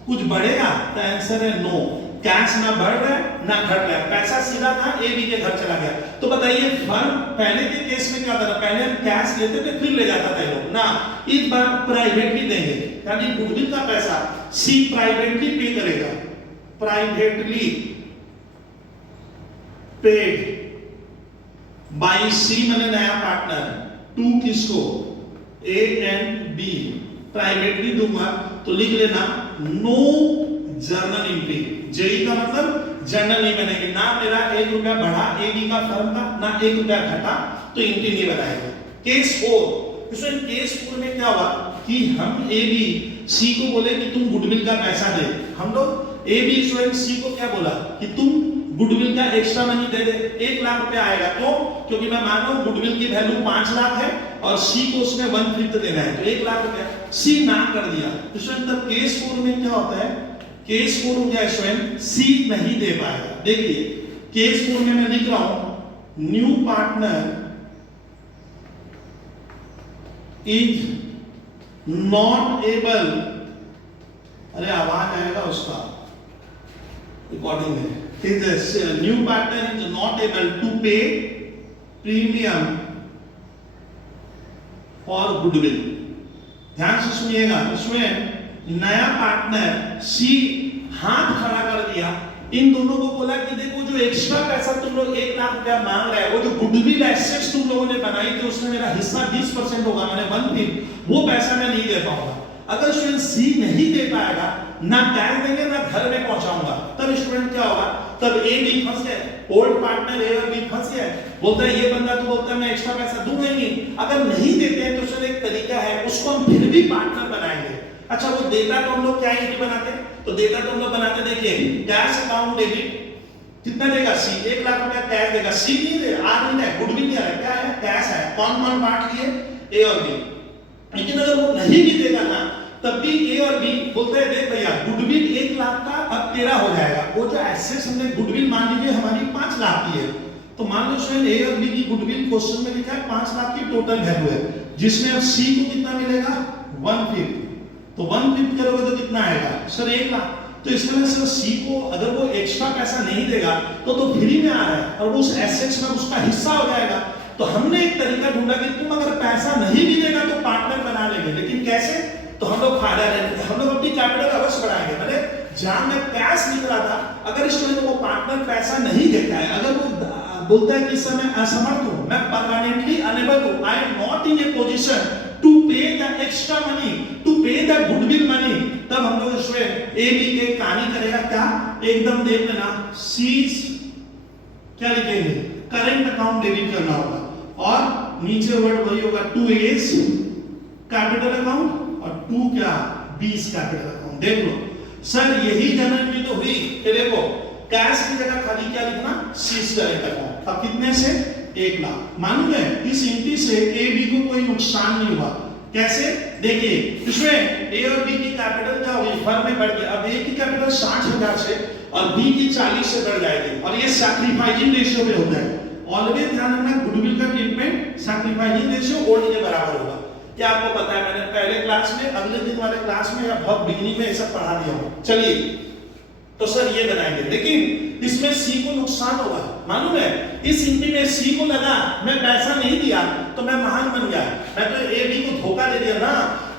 कुछ बढ़ेगा? तो आंसर है नो, कैश ना बढ़ रहा है ना घट रहा है, पैसा सीधा था ए बी के घर चला गया। तो बताइए फर्म पहले के केस में क्या था, पहले हम कैश लेते थे फिर ले जाता था लोग ना, इस बार प्राइवेटली देंगे, यानी गुडविल का पैसा सी प्राइवेटली पे करेगा, प्राइवेटली पेड बाय सी मैंने नया पार्टनर टू किसको, ए एंड बी, प्राइवेटली दूंगा तो लिख लेना नो जर्नल एंट्री। जेई का मतलब जर्नल नहीं बनेगी, ना मेरा 1 रुपया बढ़ा ए बी का फर्म का, ना 1 रुपया घटा, तो एंट्री नहीं बनाएगा। केस 4, इसमें केस 4 में क्या हुआ कि हम ए बी सी को बोले कि तुम गुडविल का पैसा दे, हम लोग ए बी स्वयं सी को क्या बोला कि तुम गुडविल का एक्स्ट्रा मनी दे दे, 1 लाख रुपया आएगा। तो क्योंकि मैं मान रहा हूं गुडविल की वैल्यू 5 लाख है और सी को उसमें 1/5 देना है, तो 1 लाख रुपया सी ना कर दिया। तो स्वयं तब केस 4 में क्या होता है, केस 4 में क्या स्वयं सी नहीं दे पाएगा। देखिए केस 4 में मैं लिख रहा हूं new partner is not able, अरे आवाज आएगा उसका रिकॉर्डिंग में, his new partner is not able to pay premium for goodwill। ध्यान से सुनिएगा, इसमें नया पार्टनर सी हाथ खड़ा कर दिया, इन दोनों को बोला कि देखो जो एक्स्ट्रा पैसा तुम लोग 1 लाख रुपया मांग रहे हो, वो जो गुडविल एसेट्स तुम लोगों ने बनाई थी उसमें मेरा हिस्सा 20% होगा, मैंने 1/5, वो पैसा मैं नहीं दे पाऊंगा। अगर स्टूडेंट सी नहीं दे पाएगा, ना कैश देंगे ना घर में पहुंचाऊंगा, तब स्टूडेंट क्या होगा, तब ए बी फंस गए, ओल्ड पार्टनर ए और बी फंस गए, बोलता है ये बंदा तो बोलता है मैं एक्स्ट्रा पैसा दूंगा ही। अगर नहीं देते हैं तो सर एक तरीका है, उसको हम फिर भी पार्टनर बनाएंगे। अच्छा वो देता तो हम लोग क्या एंट्री बनाते, तो देता तो हम लोग बनाते, देखिए कैश अकाउंट डेबिट कितना देगा सी, 1 लाख रुपया कैश देगा, सी नहीं दे आ नहीं है, गुडविल नहीं आ रहा, क्या है कैश है, कौन कौन बांट लिए ए और बी। लेकिन अगर वो नहीं भी देगा ना तब भी ए और बी बोलते हैं देख भैया गुडविल 1 लाख का अब तेरा हो जाएगा, वो जो एसेट्स हमने गुडविल मान लीजिए हमारी 5 लाख की है, तो मान लो स्वयं ए और बी की गुडविल क्वेश्चन में लिखा है 5 लाख की टोटल वैल्यू है, जिसमें अब सी को कितना मिलेगा 1/5, तो 1/5 करोगे तो कितना आएगा सर 1 लाख। तो इसमें सर सी को अगर वो एक्स्ट्रा पैसा नहीं देगा तो फ्री में आ रहा है और वो उस एसेट्स में उसका हिस्सा हो जाएगा। तो हमने एक तरीका ढूंढा कि तुम अगर पैसा नहीं भी देगा तो पार्टनर बना लेंगे, लेकिन कैसे, तो हम लोग फायदा लेंगे, हम लोग अपनी कैपिटल अवश्य बढ़ाएंगे। मैंने जहां मैं कैश लिख रहा था, अगर स्टूडेंट को पार्टनर पैसा नहीं देता है, अगर वो बोलता है कि इस समय असमर्थ हूं, मैं परमानेंटली अनेबल हूं, I am not in a position to pay the extra money, to pay the goodwill money, तब हम लोग इसमें ए बी के कहानी करेगा क्या, एकदम देख लेना, सीज क्या लिखेंगे करंट अकाउंट डेबिट करना होगा और नीचे वर्ड वही होगा 2 एज कैपिटल अकाउंट और 2 क्या 20 कैपिटल अकाउंट। देख लो सर यही जनरल में तो हुई कि देखो कैश की जगह खाली क्या लिखना सीज करंट अकाउंट, अब कितने से 1 लाख। मालूम है इस एंट्री से ए बी को कोई नुकसान नहीं हुआ, कैसे, देखिए इसमें ए और बी की कैपिटल क्या होगी फर्म में बढ़ गया, अब ए की कैपिटल 60,000 से और बी की 40 से बढ़ जाएगी और ये सैक्रिफाइसिंग रेशियो पे होता है। ऑलवेज ध्यान रखना गुडविल का ट्रीटमेंट सैक्रिफाइसिंग रेशियो ओल्ड के बराबर होगा। क्या आपको पता है, मैंने पहले क्लास में, अगले दिन वाले क्लास में या बहुत बिगिनिंग में ये सब पढ़ा दिया हूं। चलिए तो सर ये बनाएंगे, लेकिन इसमें सी को नुकसान होगा, मालूम है? इस इंट्री में सी को लगा मैं पैसा नहीं दिया तो मैं महान बन गया, मैं तो ए बी को धोखा दे दिया ना।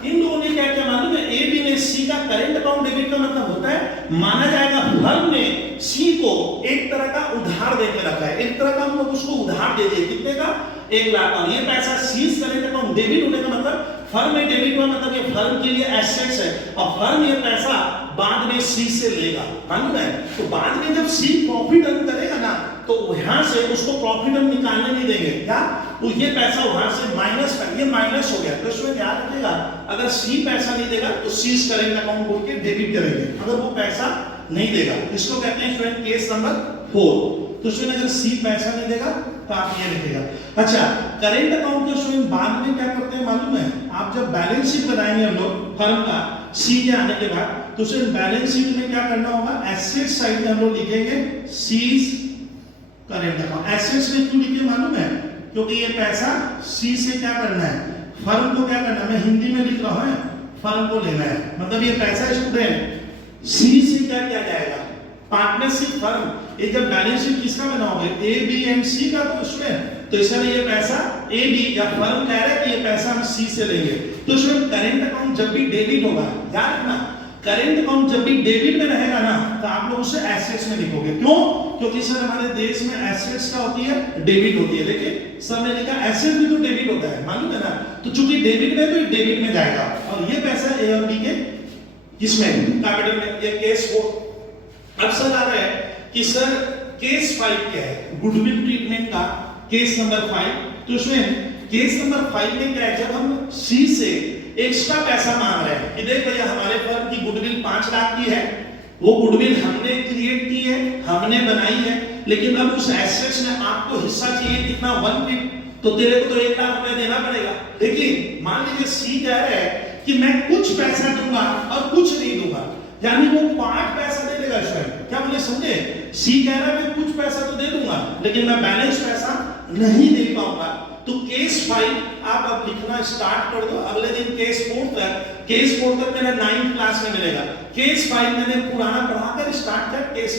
इन लोगों ने क्या किया मालूम है? ए बी ने सी का करंट अकाउंट डेबिट का मतलब होता है माना जाएगा फर्म ने सी को एक तरह का उधार देके रखा है, एक तरह का हम लोग उसको उधार दे दिए, कितने का? 1 लाख का। ये पैसा सीज करंट अकाउंट डेबिट होने का मतलब फर्म में डेबिट हुआ, मतलब ये फर्म के लिए एसेट्स है और फर्म ये पैसा बाद में सी से लेगा, मालूम है? तो बाद में जब सी प्रॉफिट अर्न करेगा ना तो यहां से उसको प्रॉफिट हम निकालने नहीं देंगे, क्या? तो ये पैसा वहां से माइनस कर, ये माइनस हो गया। तो इसमें ध्यान रखिएगा, अगर सी पैसा नहीं देगा तो सीज करेंट अकाउंट बोल के डेबिट करेंगे, अगर वो पैसा नहीं देगा। इसको कहते हैं स्टूडेंट केस नंबर 4। तो स्टूडेंट अगर सी पैसा नहीं देगा तो आप ये लिखिएगा। अच्छा, करेंट अकाउंट के स्टूडेंट बाद में क्या करते हैं मालूम है? आप जब बैलेंस शीट बनाएंगे हम लोग फर्म का सी के आने के बाद, तो स्टूडेंट बैलेंस शीट में क्या करना होगा? एसेट साइड में हम लोग लिखेंगे सीज करेंट अकाउंट। एसेट्स में क्यों लिखे मालूम है? क्योंकि ये पैसा सी से क्या करना है? फर्म को क्या करना है? मैं हिंदी में लिख रहा हूं, फर्म को लेना है, मतलब ये पैसा स्टूडेंट सी से क्या किया जाएगा? Partnership firm. ये जब बैलेंस शीट किसका बनाओगे? ए बी एंड सी का, तो इसमें तो इसलिए ये पैसा ए बी या फर्म कह रहा है कि ये पैसा हम सी से लेंगे। तो इसमें करेंट अकाउंट जब भी डेबिट होगा, याद रखना करेंट अकाउंट जब भी डेबिट में रहेगा ना तो आप लोग उसे एसेट्स में लिखोगे। क्यों? क्योंकि सर हमारे देश में एसेट्स क्या होती है? डेबिट होती है, लेकिन सर ने लिखा एसेट भी तो डेबिट होता है, मालूम है ना? तो चूंकि डेबिट में तो डेबिट में जाएगा और ये पैसा ए और बी के किसमें? कैपिटल में। ये केस 4। अब सर आ रहा है कि सर केस 5 क्या है? गुडविल ट्रीटमेंट का केस नंबर 5। तो इसमें केस नंबर 5 में क्या है? जब हम सी से एक्स्ट्रा पैसा मांग रहे हैं कि देख भैया हमारे फर्म की गुडविल 5 लाख की है, वो गुडविल हमने क्रिएट की है, हमने बनाई है, लेकिन अब उस एसेट्स में आपको हिस्सा चाहिए कितना? 1/5, तो तेरे को तो 1 लाख रुपए देना पड़ेगा। लेकिन मान लीजिए सी कह रहा है कि मैं कुछ पैसा दूंगा और कुछ नहीं दूंगा, यानी वो पार्ट पैसा दे देगा। शायद क्या बोले, समझे? सी कह रहा है मैं कुछ पैसा तो दे दूंगा लेकिन मैं बैलेंस पैसा नहीं दे पाऊंगा। तो केस 5 आप अब लिखना स्टार्ट कर दो, अगले दिन केस 4 तक। केस 4 तक मेरा 9th क्लास में मिलेगा। केस 5 मैंने पुराना पढ़ाकर स्टार्ट किया। केस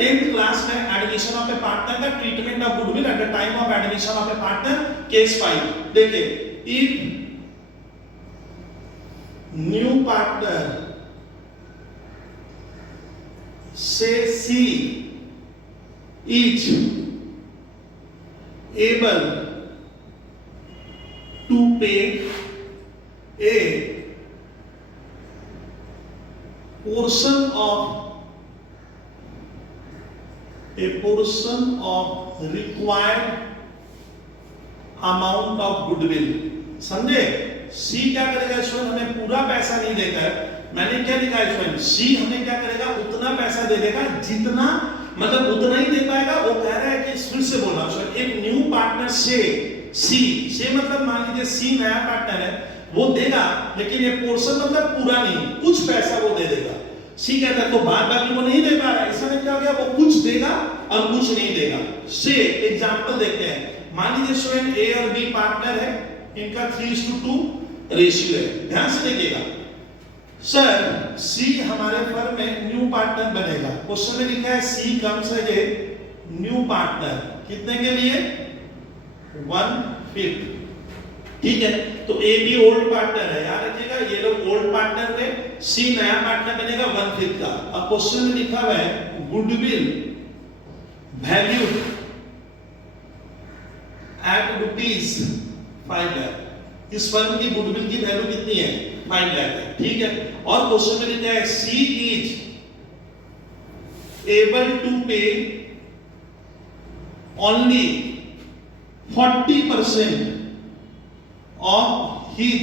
10th क्लास में एडमिशन ऑफ ए पार्टनर का treatment of goodwill at the time of admission of a partner, case 5। देखिए, if new partner say C is able to pay a portion of required amount of goodwill। समझे? C क्या करेगा? इसमें हमें पूरा पैसा नहीं देकर, मैंने क्या लिखा है इसमें? सी हमें क्या करेगा? उतना पैसा दे देगा जितना, मतलब उतना ही दे पाएगा। वो कह रहा है कि फिर से बोलना, एक न्यू पार्टनर से सी से मतलब मान लीजिए सी नया पार्टनर है, वो देगा, लेकिन ये पोर्शन मतलब पूरा नहीं, कुछ पैसा वो दे देगा। सी कहता है तो बाद बाकी वो नहीं दे पा रहा है, इसमें क्या हो गया? वो कुछ देगा और कुछ नहीं देगा। से एग्जांपल देखते हैं। मान लीजिए स्टूडेंट ए और बी पार्टनर है, इनका 3:2 रेशियो है। ध्यान से देखिएगा सर, सी हमारे फर्म में न्यू पार्टनर बनेगा। क्वेश्चन में लिखा है C comes as a new partner, कितने के लिए? 1/5। ठीक है, तो ए बी ओल्ड पार्टनर है, याद रखिएगा ये लोग ओल्ड पार्टनर थे, सी नया पार्टनर बनेगा 1/5 का। अब क्वेश्चन में लिखा हुआ है गुडविल वैल्यू एट ₹5 लाख। इस फर्म की गुडविल की वैल्यू कितनी है? 5 लाख है। ठीक है, और क्वेश्चन में लिखा है सी इज एबल टू पे only 40% of his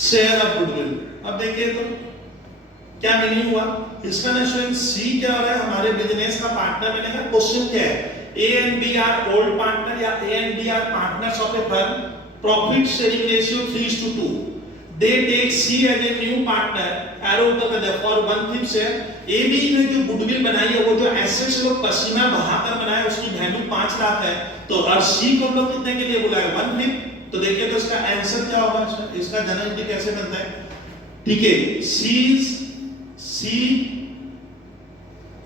share of goodwill. अब देखिए तो क्या मीनिंग हुआ इसका? ना स्टूडेंट सी क्या हो रहा है? हमारे बिजनेस का पार्टनर बनेगा। क्वेश्चन क्या है? A and B are old partner या A and B are partners of a firm, profit sharing ratio 3:2। They take C as a new partner, arrow ऊपर कर दिया, फॉर 1/5 शेयर। ए बी ने जो goodwill बनाई है, वो जो एसेट्स लोग पसीना बहाकर बनाया, उसकी वैल्यू 5 लाख है। तो और सी को हम लोग कितने के लिए बुलाए, 1/5। तो देखिए तो इसका आंसर क्या होगा, इसका जनरल कैसे बनता है, ठीक है, सी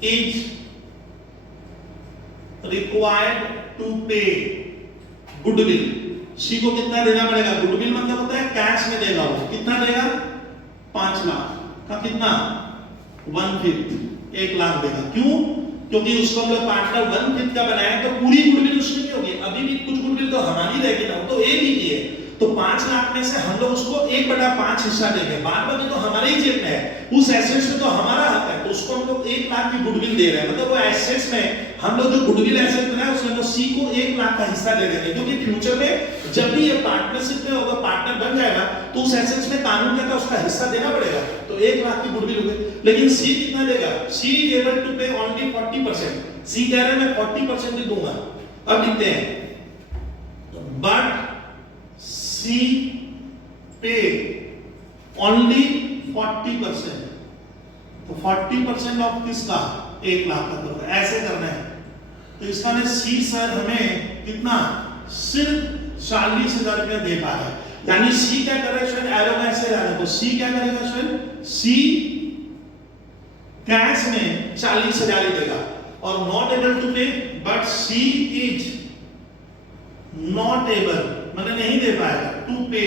इज रिक्वायर्ड टू पे गुडविल। सी को कितना देना पड़ेगा, गुडविल मतलब होता है कैश में देगा, वो कितना देगा, 5 लाख का कितना 1/5, 1 लाख देगा। क्यों, क्योंकि उसको हम लोग पार्टनर 1/5 का बनाया, तो पूरी गुडविल उसकी नहीं होगी, अभी भी कुछ गुडविल तो हमारी रहेगी ना, तो ए भी की है। तो 5 लाख में से हम लोग उसको 1/5 हिस्सा देंगे, बाद में तो हमारे ही जेब में है, उस एसेट्स में तो हमारा हक है, तो उसको हम लोग 1 लाख की गुडविल दे रहे हैं। मतलब वो एसेट्स में हम लोग जो गुडविल एसेट बनाया, उसमें हम लोग सी को 1 लाख का हिस्सा दे देंगे, क्योंकि फ्यूचर में जब भी ये पार्टनरशिप में होगा, पार्टनर बन जाएगा, तो उस एसेट्स में कानून कहता है उसका हिस्सा देना पड़ेगा। तो 1 लाख की गुडविल हो गई। लेकिन सी कितना देगा, सी इज एबल टू पे ओनली 40%। सी कह रहा है मैं 40% ही दूंगा। अब लिखते हैं, बट सी पे ओनली 40%। तो 40% ऑफ किसका, 1 लाख का करोगे, ऐसे करना है। तो इसका ने सी सर हमें कितना, सिर्फ 40,000 रुपया दे पा रहा है। यानी सी क्या कर रहा है स्टूडेंट, एरो में ऐसे जाने को, सी क्या करेगा स्टूडेंट, सी कैश में 40,000 ही देगा, और not able to pay, but C is not able, मैंने नहीं दे पाएगा, टू पे,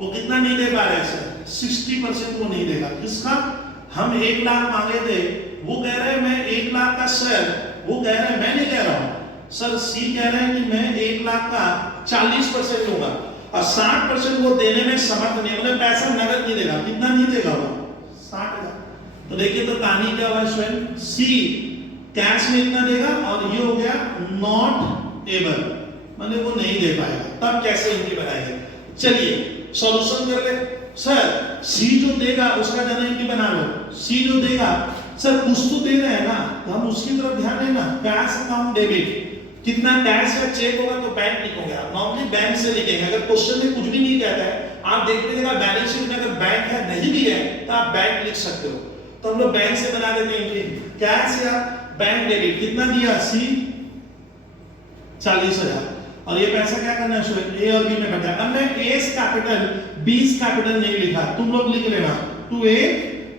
वो कितना नहीं दे पा रहा है सर, 60% वो नहीं देगा। किसका, हम 1 लाख मांगे थे, वो कह रहे हैं मैं 1 लाख का सर, वो कह रहे हैं मैं नहीं कह रहा हूं सर, सी कह रहे हैं कि मैं 1 लाख का 40% दूंगा, और 60% वो देने में समर्थ नहीं, मतलब पैसा नगद नहीं देगा। कितना नहीं देगा वो, 60,000। तो देखिए तो कहानी क्या हुआ स्वयं, सी कैश में इतना देगा, और ये हो गया नॉट एबल, मतलब वो नहीं दे पाएगा। तब कैसे इनकी बनाएंगे, चलिए सॉल्यूशन कर ले। सर सी जो देगा उसका जनरल बना लो, सी जो देगा, सर कुछ तो दे रहे हैं ना, तो हम उसकी तरफ ध्यान देना। कैश अकाउंट डेबिट, कितना कैश या चेक होगा तो बैंक लिखोगे आप, नॉर्मली बैंक से लिखेंगे। अगर क्वेश्चन में कुछ भी नहीं कहता है, आप देख लीजिएगा बैलेंस शीट में अगर बैंक है नहीं भी है, तो आप बैंक लिख सकते हो। तो हम लोग बैंक से बना देते हैं एंट्री, कैश या बैंक डेबिट, कितना दिया सी 40,000, और ये पैसा क्या करना है स्टूडेंट, ए और बी में बटा। अब मैं एस कैपिटल बीस कैपिटल नहीं लिखा, तुम लोग लिख लेना 2A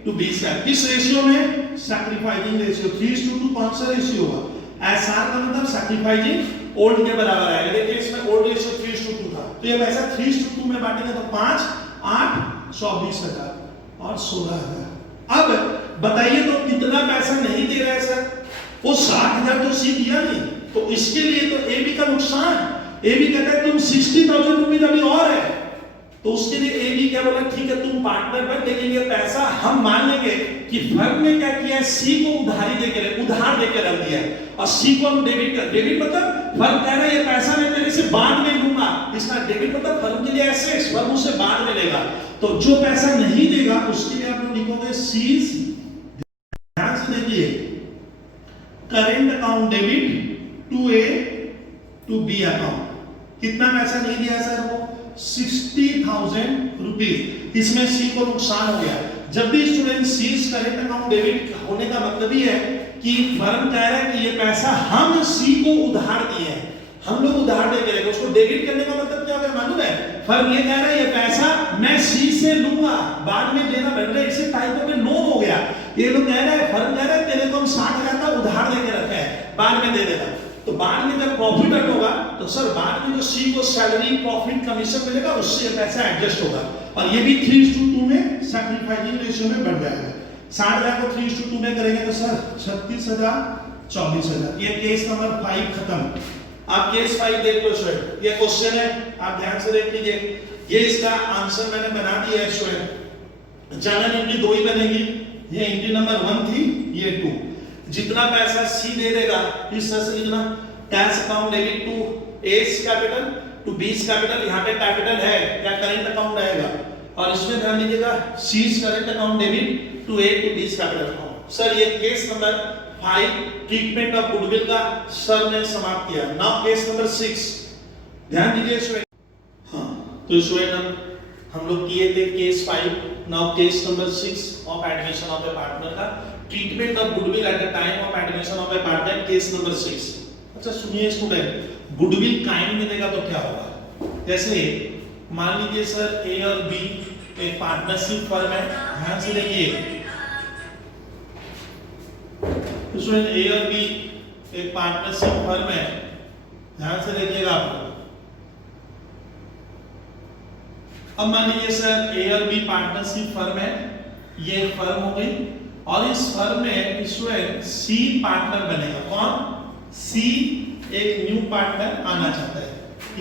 to B का। किस रेशियो में, सैक्रिफाइसिंग रेशियो, 3:2 कौन सा रेशियो होगा, एसआर का मतलब सैक्रिफाइसिंग ओल्ड के बराबर आएगा। देखिए इसमें ओल्ड रेशियो 3:2 था, तो ये पैसा 3:2 में बांटेंगे तो 5 8 24,000 और 16,000। अब बताइए तो कितना पैसा नहीं दे रहा है सर, वो 60,000 तो सी दिया नहीं, तो इसके लिए तो ए बी का नुकसान। ए बी कहता है तुम 60,000 रुपीज अभी और है, तो उसके लिए ए बी क्या बोला, ठीक है तुम पार्टनर बन, लेकिन ये पैसा हम मान लेंगे कि फर्म ने क्या किया है, सी को उधार देके रख दिया है, और सी को हम डेबिट कर, डेबिट मतलब फर्म कह रहा है ये पैसा मैं तेरे से बाद में लूंगा, इसका डेबिट मतलब फर्म के लिए एसेट्स, फर्म उसे बाद में लेगा। तो जो पैसा नहीं देगा उसके लिए आप लोग लिखोगे सीज, ध्यान से देखिए, current account debit to A to B account. कितना पैसा नहीं दिया सर, वो 60,000 रुपीज। इसमें सी को नुकसान हो गया। जब भी student C's current account debit होने का मतलब ही है कि फर्म कह रहा है कि ये पैसा हम सी को उधार दिए हैं, हम लोग उधार दे के रखे, उसको डेबिट करने का मतलब क्या होगा मालूम है, फर्म ये कह रहा है ये पैसा मैं सी से लूंगा, बाद में देना पड़ेगा, इसे टाइप में लोन हो गया। ये लोग कह रहा है, फर्म कह रहा है तेरे को हम 60,000 का उधार दे के रखे हैं, बाद में दे देना। तो बाद में जब प्रॉफिट अर्न होगा तो सर बाद में जो सी को सैलरी प्रॉफिट कमीशन मिलेगा उससे ये पैसा एडजस्ट होगा, और ये भी 3:2 में सैक्रिफाइसिंग रेशियो में बढ़ जाएगा। 60,000 को 3:2 में करेंगे तो सर 36,000 24,000। ये केस नंबर 5 खत्म। आप केस 5 देख लो स्टूडेंट, ये क्वेश्चन है, आप ध्यान से देख लीजिए। ये इसका आंसर मैंने बना दिया है स्टूडेंट, जनरल एंट्री 2 ही बनेगी, ये एंट्री नंबर 1 थी, ये 2। जितना पैसा सी दे देगा इस तरह से लिखना, cash account debit to A's capital to B's capital, यहाँ पे कैपिटल है या करेंट अकाउंट रहेगा, और इसमें ध्यान दीजिएगा C's current account debit to A to B's capital account. Sir ये case number 5 treatment of goodwill का सर ने समाप्त किया। नाउ केस नंबर 6 ध्यान दीजिए स्टूडेंट। हाँ तो स्टूडेंट हम लोग किए थे case 5, now case number 6 of admission of a partner का treatment of goodwill at the time of admission of a partner, case number 6। अच्छा सुनिए स्टूडेंट, गुडविल काइंड में देगा तो क्या होगा? जैसे मान लीजिए सर ए और बी एक पार्टनरशिप फर्म है, ध्यान से देखिए स्टूडेंट, ए और बी एक पार्टनरशिप फर्म है, ध्यान से देखिएगा आप लोग। अब मान लीजिए सर ए और बी पार्टनरशिप फर्म है, ये फर्म हो गई और इस फर्म में स्टूडेंट सी पार्टनर बनेगा। कौन? सी एक न्यू पार्टनर आना चाहता है,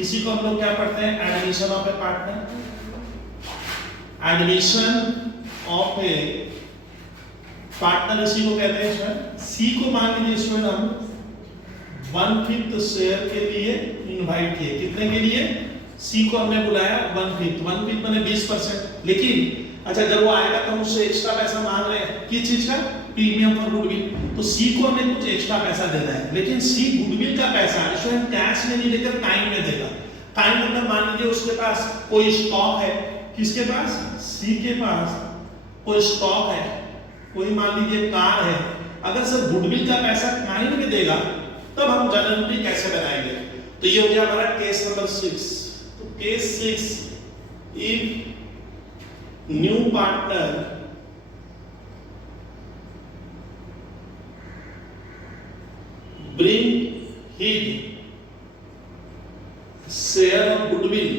इसी को हम लोग क्या पढ़ते हैं? Admission of a partner. Admission of a partner इसी को कहते हैं स्टूडेंट। सी को मान लीजिए स्टूडेंट हम 1/5 शेयर के लिए इनवाइट किए। कितने के लिए? सी को हमने बुलाया 1/5 माने 20%। लेकिन अच्छा जब वो आएगा तो हम उससे एक्स्ट्रा पैसा मांग रहे हैं, किस चीज का? Premium for goodwill. तो सी को हमें कुछ एक्स्ट्रा पैसा देना है, लेकिन सी गुडविल का पैसा स्टूडेंट कैश में नहीं देकर काइंड में देगा। काइंड मतलब मान लीजिए उसके पास कोई स्टॉक है, किसके पास? सी के पास कोई स्टॉक है, कोई मान लीजिए कार है। अगर सर गुडविल का पैसा काइंड में देगा तब हम जनरली कैसे बनाएंगे? तो ये हो गया हमारा केस नंबर 6। तो case 6, if new partner bring his share of goodwill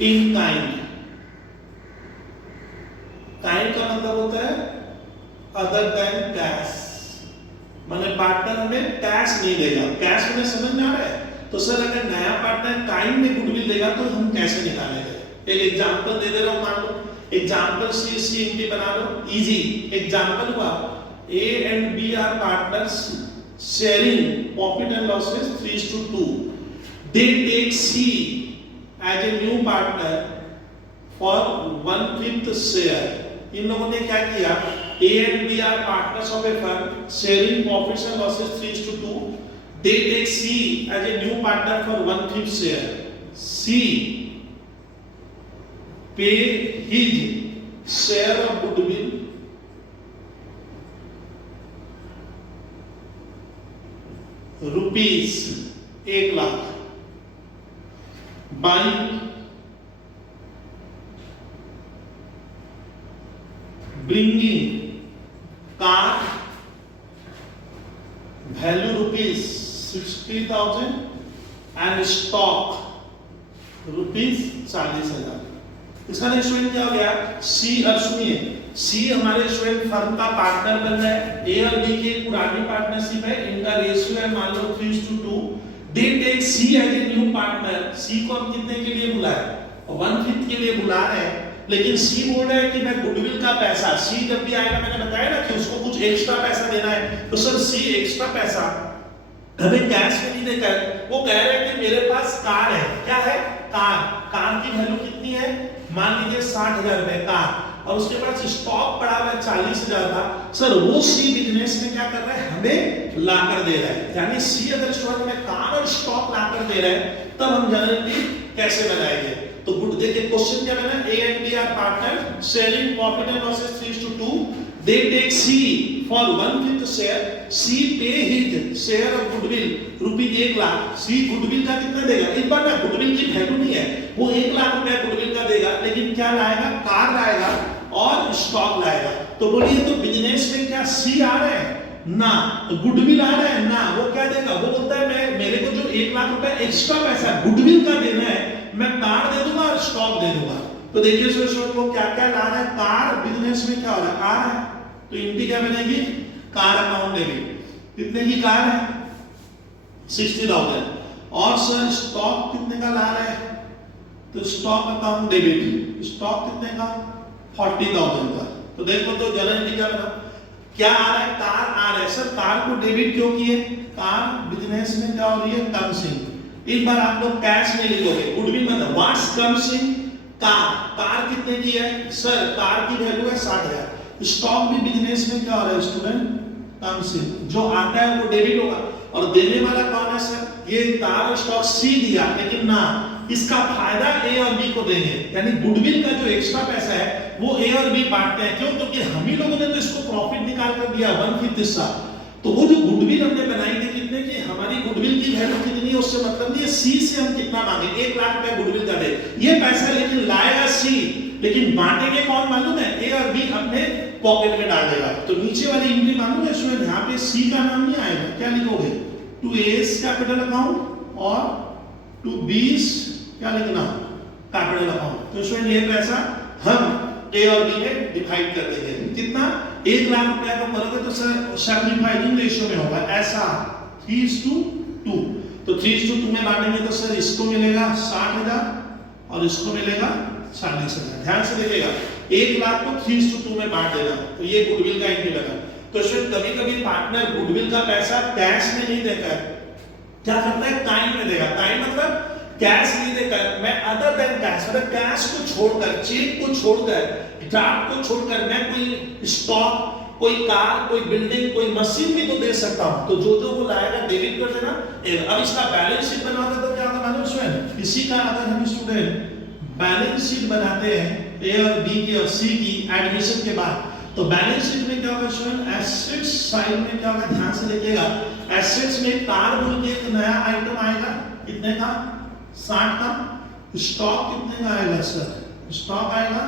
in kind। kind का मतलब होता है अदर देन कैश, माने पार्टनर हमें कैश नहीं देगा। कैश हमें समझ में आ रहा है? तो सर अगर नया पार्टनर काइंड में गुडविल देगा तो हम कैसे निकालेंगे? एक एग्जांपल दे दे रहा हूं, मान लो एग्जांपल सी एम टी बना लो, इजी एग्जांपल हुआ A and B are partners sharing profit and losses 3:2. They take C as a new partner for 1/5 share। इन लोगों ने क्या किया? A and B are partners of a firm sharing profits and losses 3:2. They take C as a new partner for 1/5 share. C pay his share of goodwill rupees 1 lakh by bringing car value rupees 60,000 and stock rupees 40,000। इसका next student क्या हो गया? सी। अब सुनिए, सी हमारे student firm का partner बन रहा है। ए और बी की पुरानी पार्टनरशिप है, इनका रेशियो है मान लो 3:2। They take C as a new partner. C को हम कितने के लिए बुलाए? 1/5 के लिए बुला रहे हैं, लेकिन सी बोल रहा है कि मैं गुडविल का पैसा, सी जब भी आएगा मैंने बताया ना कि उसको कुछ एक्स्ट्रा पैसा देना है, तो सर सी एक्स्ट्रा पैसा हमें कैश में नहीं देकर वो कह रहे हैं कि मेरे पास कार है। क्या है? कार। कार की वैल्यू कितनी है? मान लीजिए 60,000 रुपए कार, और उसके पास स्टॉक पड़ा हुआ है 40,000 का। सर वो सी बिजनेस में क्या कर रहा है? हमें लाकर दे रहा है। यानी सी अगर स्टूडेंट में कार और स्टॉक लाकर दे रहा है तब हम जनरली कैसे बनाएंगे? तो गुड देखिए क्वेश्चन क्या बना? A and B are partner sharing profit and losses 3:2। They take C for 1/5 share. C pay his share of goodwill rupees 1 lakh. C goodwill का कितना देगा? एक बार ना गुडविल की वैल्यू नहीं है, वो 1 लाख रुपया गुडविल का देगा, लेकिन क्या लाएगा? कार लाएगा और स्टॉक लाएगा। तो बोलिए तो बिजनेस में क्या सी आ रहा है? ना। गुडविल आ रहा है ना। वो क्या देगा? वो बोलता है मैं मेरे को जो 1 लाख रुपया एक्स्ट्रा पैसा गुडविल का देना है मैं कार दे दूंगा और स्टॉक दे दूंगा। तो देखिए स्टूडेंट वो क्या क्या ला रहा है? कार बिजनेस में क्या हो रहा है? कार है, तो इनकी क्या बनेगी? Car account debit. कितने की कार है? 60,000। और सर स्टॉक कितने का ला रहा है? तो स्टॉक अकाउंट डेबिट। स्टॉक कितने का? 40,000 का। तो देखो तो जनरली क्या बना? क्या आ रहा है? कार आ रहा है। सर कार को डेबिट क्यों किए? कार बिजनेस में क्या हो रही है? Comes in. एक बार आप लोग कैश में लिखोगे गुडविल मतलब व्हाट्स कम्स इन? कार। कार कितने की है? सर कार की वैल्यू है 60,000। स्टॉक भी बिजनेस में क्या हो रहा है स्टूडेंट? Comes in. जो आता है वो डेबिट होगा और देने वाला कौन है सर? ये तार स्टॉक सी दिया, लेकिन ना इसका फायदा ए और बी को देंगे, यानी गुडविल का जो एक्स्ट्रा पैसा है वो ए और बी बांटते हैं। क्यों? क्योंकि हम ही लोगों ने तो इसको प्रॉफिट निकाल कर दिया 1/5 हिस्सा। तो वो जो गुडविल हमने बनाई थी कितने की, हमारी गुडविल की वैल्यू कितनी है उससे मतलब नहीं है सी से हम कितना मांगे, 1 लाख रुपए गुडविल का दे, ये पैसा लेकिन लाएगा सी, लेकिन बांटेंगे कौन मालूम है, ए और बी अपने पॉकेट में डाल देगा। तो नीचे वाली एंट्री मालूम है इसमें, यहाँ पे सी का नाम नहीं आएगा, क्या लिखोगे, टू एस कैपिटल अकाउंट और टू बीस क्या लिखना, कैपिटल अकाउंट। तो इसमें ये पैसा हम ए और बी में डिवाइड कर देंगे, कितना 1 लाख रुपए का करोगे तो सर सैक्रिफाइसिंग रेशियो में होगा ऐसा 3:2। तो 3:2 में बांटेंगे तो सर इसको मिलेगा 60,000 और इसको मिलेगा 40,000। ध्यान से देखिएगा 1 लाख को 3:2 में बांट देना, तो ये गुडविल का एंट्री लगा। तो इसमें कभी कभी पार्टनर गुडविल का पैसा कैश में नहीं देकर क्या करता है, काइंड में देगा। काइंड मतलब कैश नहीं देकर, मैं अदर देन कैश, मतलब कैश को छोड़कर, चेक को छोड़कर, ड्राफ्ट को छोड़कर मैं कोई स्टॉक, कोई कार, कोई बिल्डिंग, कोई मशीन भी तो दे सकता हूं। तो जो जो वो लाएगा डेबिट कर देना। अब इसका बैलेंस शीट बनाओगे तो क्या होगा मालूम है, इसी का अगर हम स्टूडेंट बैलेंस शीट बनाते हैं ए और बी की और सी की एडमिशन के बाद, तो बैलेंस शीट में क्या होगा स्टूडेंट, एसेट्स साइड में क्या होगा, ध्यान से देखिएगा, एसेट्स में कार बोल के एक नया आइटम आएगा, कितने का, 60 का। स्टॉक कितने का आएगा सर, स्टॉक आएगा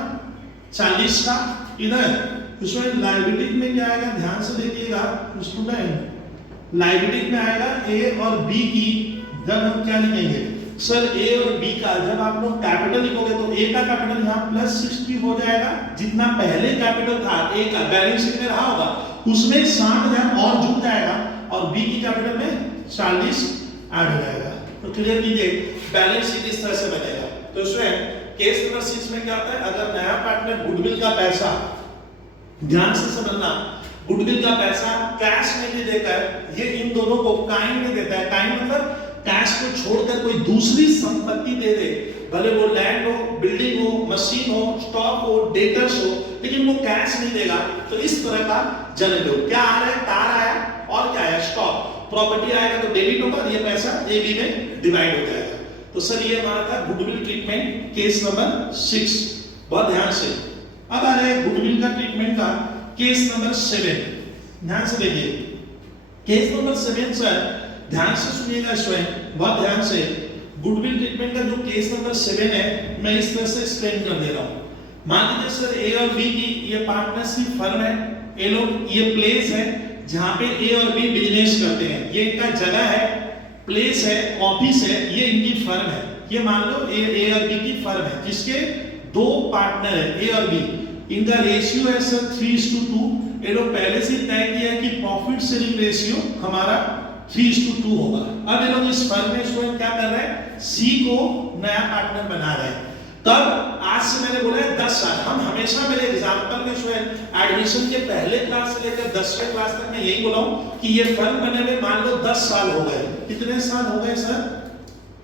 40 का। इधर इसमें लायबिलिटी में क्या आएगा, ध्यान से देखिएगा स्टूडेंट, लायबिलिटी में आएगा ए और बी की, जब हम क्या लिखेंगे सर ए और बी का, जब आप लोग कैपिटल लिखोगे तो ए का कैपिटल यहाँ +60 हो जाएगा, जितना पहले कैपिटल था ए का बैलेंस शीट में रहा होगा उसमें 60,000 और जुड़ जाएगा और बी की कैपिटल में 40 ऐड हो जाएगा। तो क्लियर कीजिए, बैलेंस शीट इस तरह से बनेगा। तो इसमें केस नंबर 6 में क्या होता है, अगर नया पार्टनर गुडविल का पैसा, ध्यान से समझना, गुडविल का पैसा कैश में नहीं देकर ये इन दोनों को काइंड में देता है। काइंड मतलब कैश को छोड़कर कोई दूसरी संपत्ति दे दे, भले वो लैंड हो, बिल्डिंग हो, मशीन हो, स्टॉक हो, डेटर्स हो, लेकिन वो कैश नहीं देगा। तो इस तरह का जनरल हो, क्या आ रहा है, कार आया और क्या आया, स्टॉक, प्रॉपर्टी आएगा तो डेबिट होगा, ये पैसा ए बी में डिवाइड हो जाएगा। तो सर ये हमारा था गुडविल ट्रीटमेंट केस नंबर 6, बहुत ध्यान से। अब आ रहा है गुडविल का ट्रीटमेंट का केस नंबर 7, ध्यान से देखिए। केस नंबर 7 सर ध्यान से सुनिएगा स्वयं, बहुत ध्यान से। गुडविल ट्रीटमेंट का जो केस नंबर 7 है मैं इस तरह से एक्सप्लेन कर दे रहा हूं। मान लीजिए सर ए और बी की ये पार्टनरशिप फर्म है, ये लोग, ये प्लेस है जहां पे ए और बी बिजनेस करते हैं, ये इनका जगह है, प्लेस है, ऑफिस है, ये इनकी फर्म है। ये मान लो ए और बी की फर्म है जिसके 2 पार्टनर है ए और बी, इनका रेशियो है सर 3:2। ये लोग पहले से तय किया है कि प्रॉफिट शेयरिंग रेशियो हमारा 3:2 होगा। अब ये लोग इस फर्म में स्टूडेंट क्या कर रहे हैं, सी को नया पार्टनर बना रहे हैं। तब आज से मैंने बोला है 10 साल, हम हमेशा मेरे एग्जाम्पल में स्टूडेंट एडमिशन के पहले क्लास से लेकर 10वें क्लास तक मैं यही बोला हूं कि ये फर्म बने में मान लो 10 साल हो गए। कितने साल हो गए सर,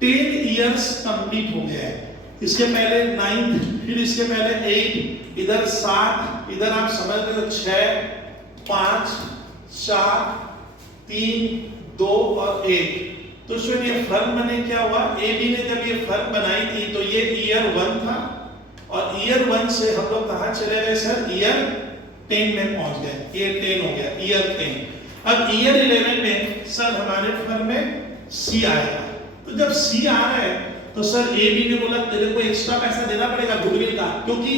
10 इयर्स कंप्लीट हो गया है। इसके पहले 9, फिर इसके पहले 8, इधर 7, इधर आप समझ रहे हो 6, 5, 4, 3, 2 और 1। तो इसमें ये फर्म बने क्या हुआ, ए बी ने जब ये फर्म बनाई थी तो ये ईयर 1 था और ईयर 1 से हम लोग कहां चले गए सर, ईयर 10 में पहुंच गए, ईयर 10 हो गया, ईयर 10। अब ईयर 11 में सर हमारे फर्म में सी आएगा। तो जब सी आ रहा है तो सर ए बी ने बोला तेरे को एक्स्ट्रा पैसा देना पड़ेगा गुडविल का, क्योंकि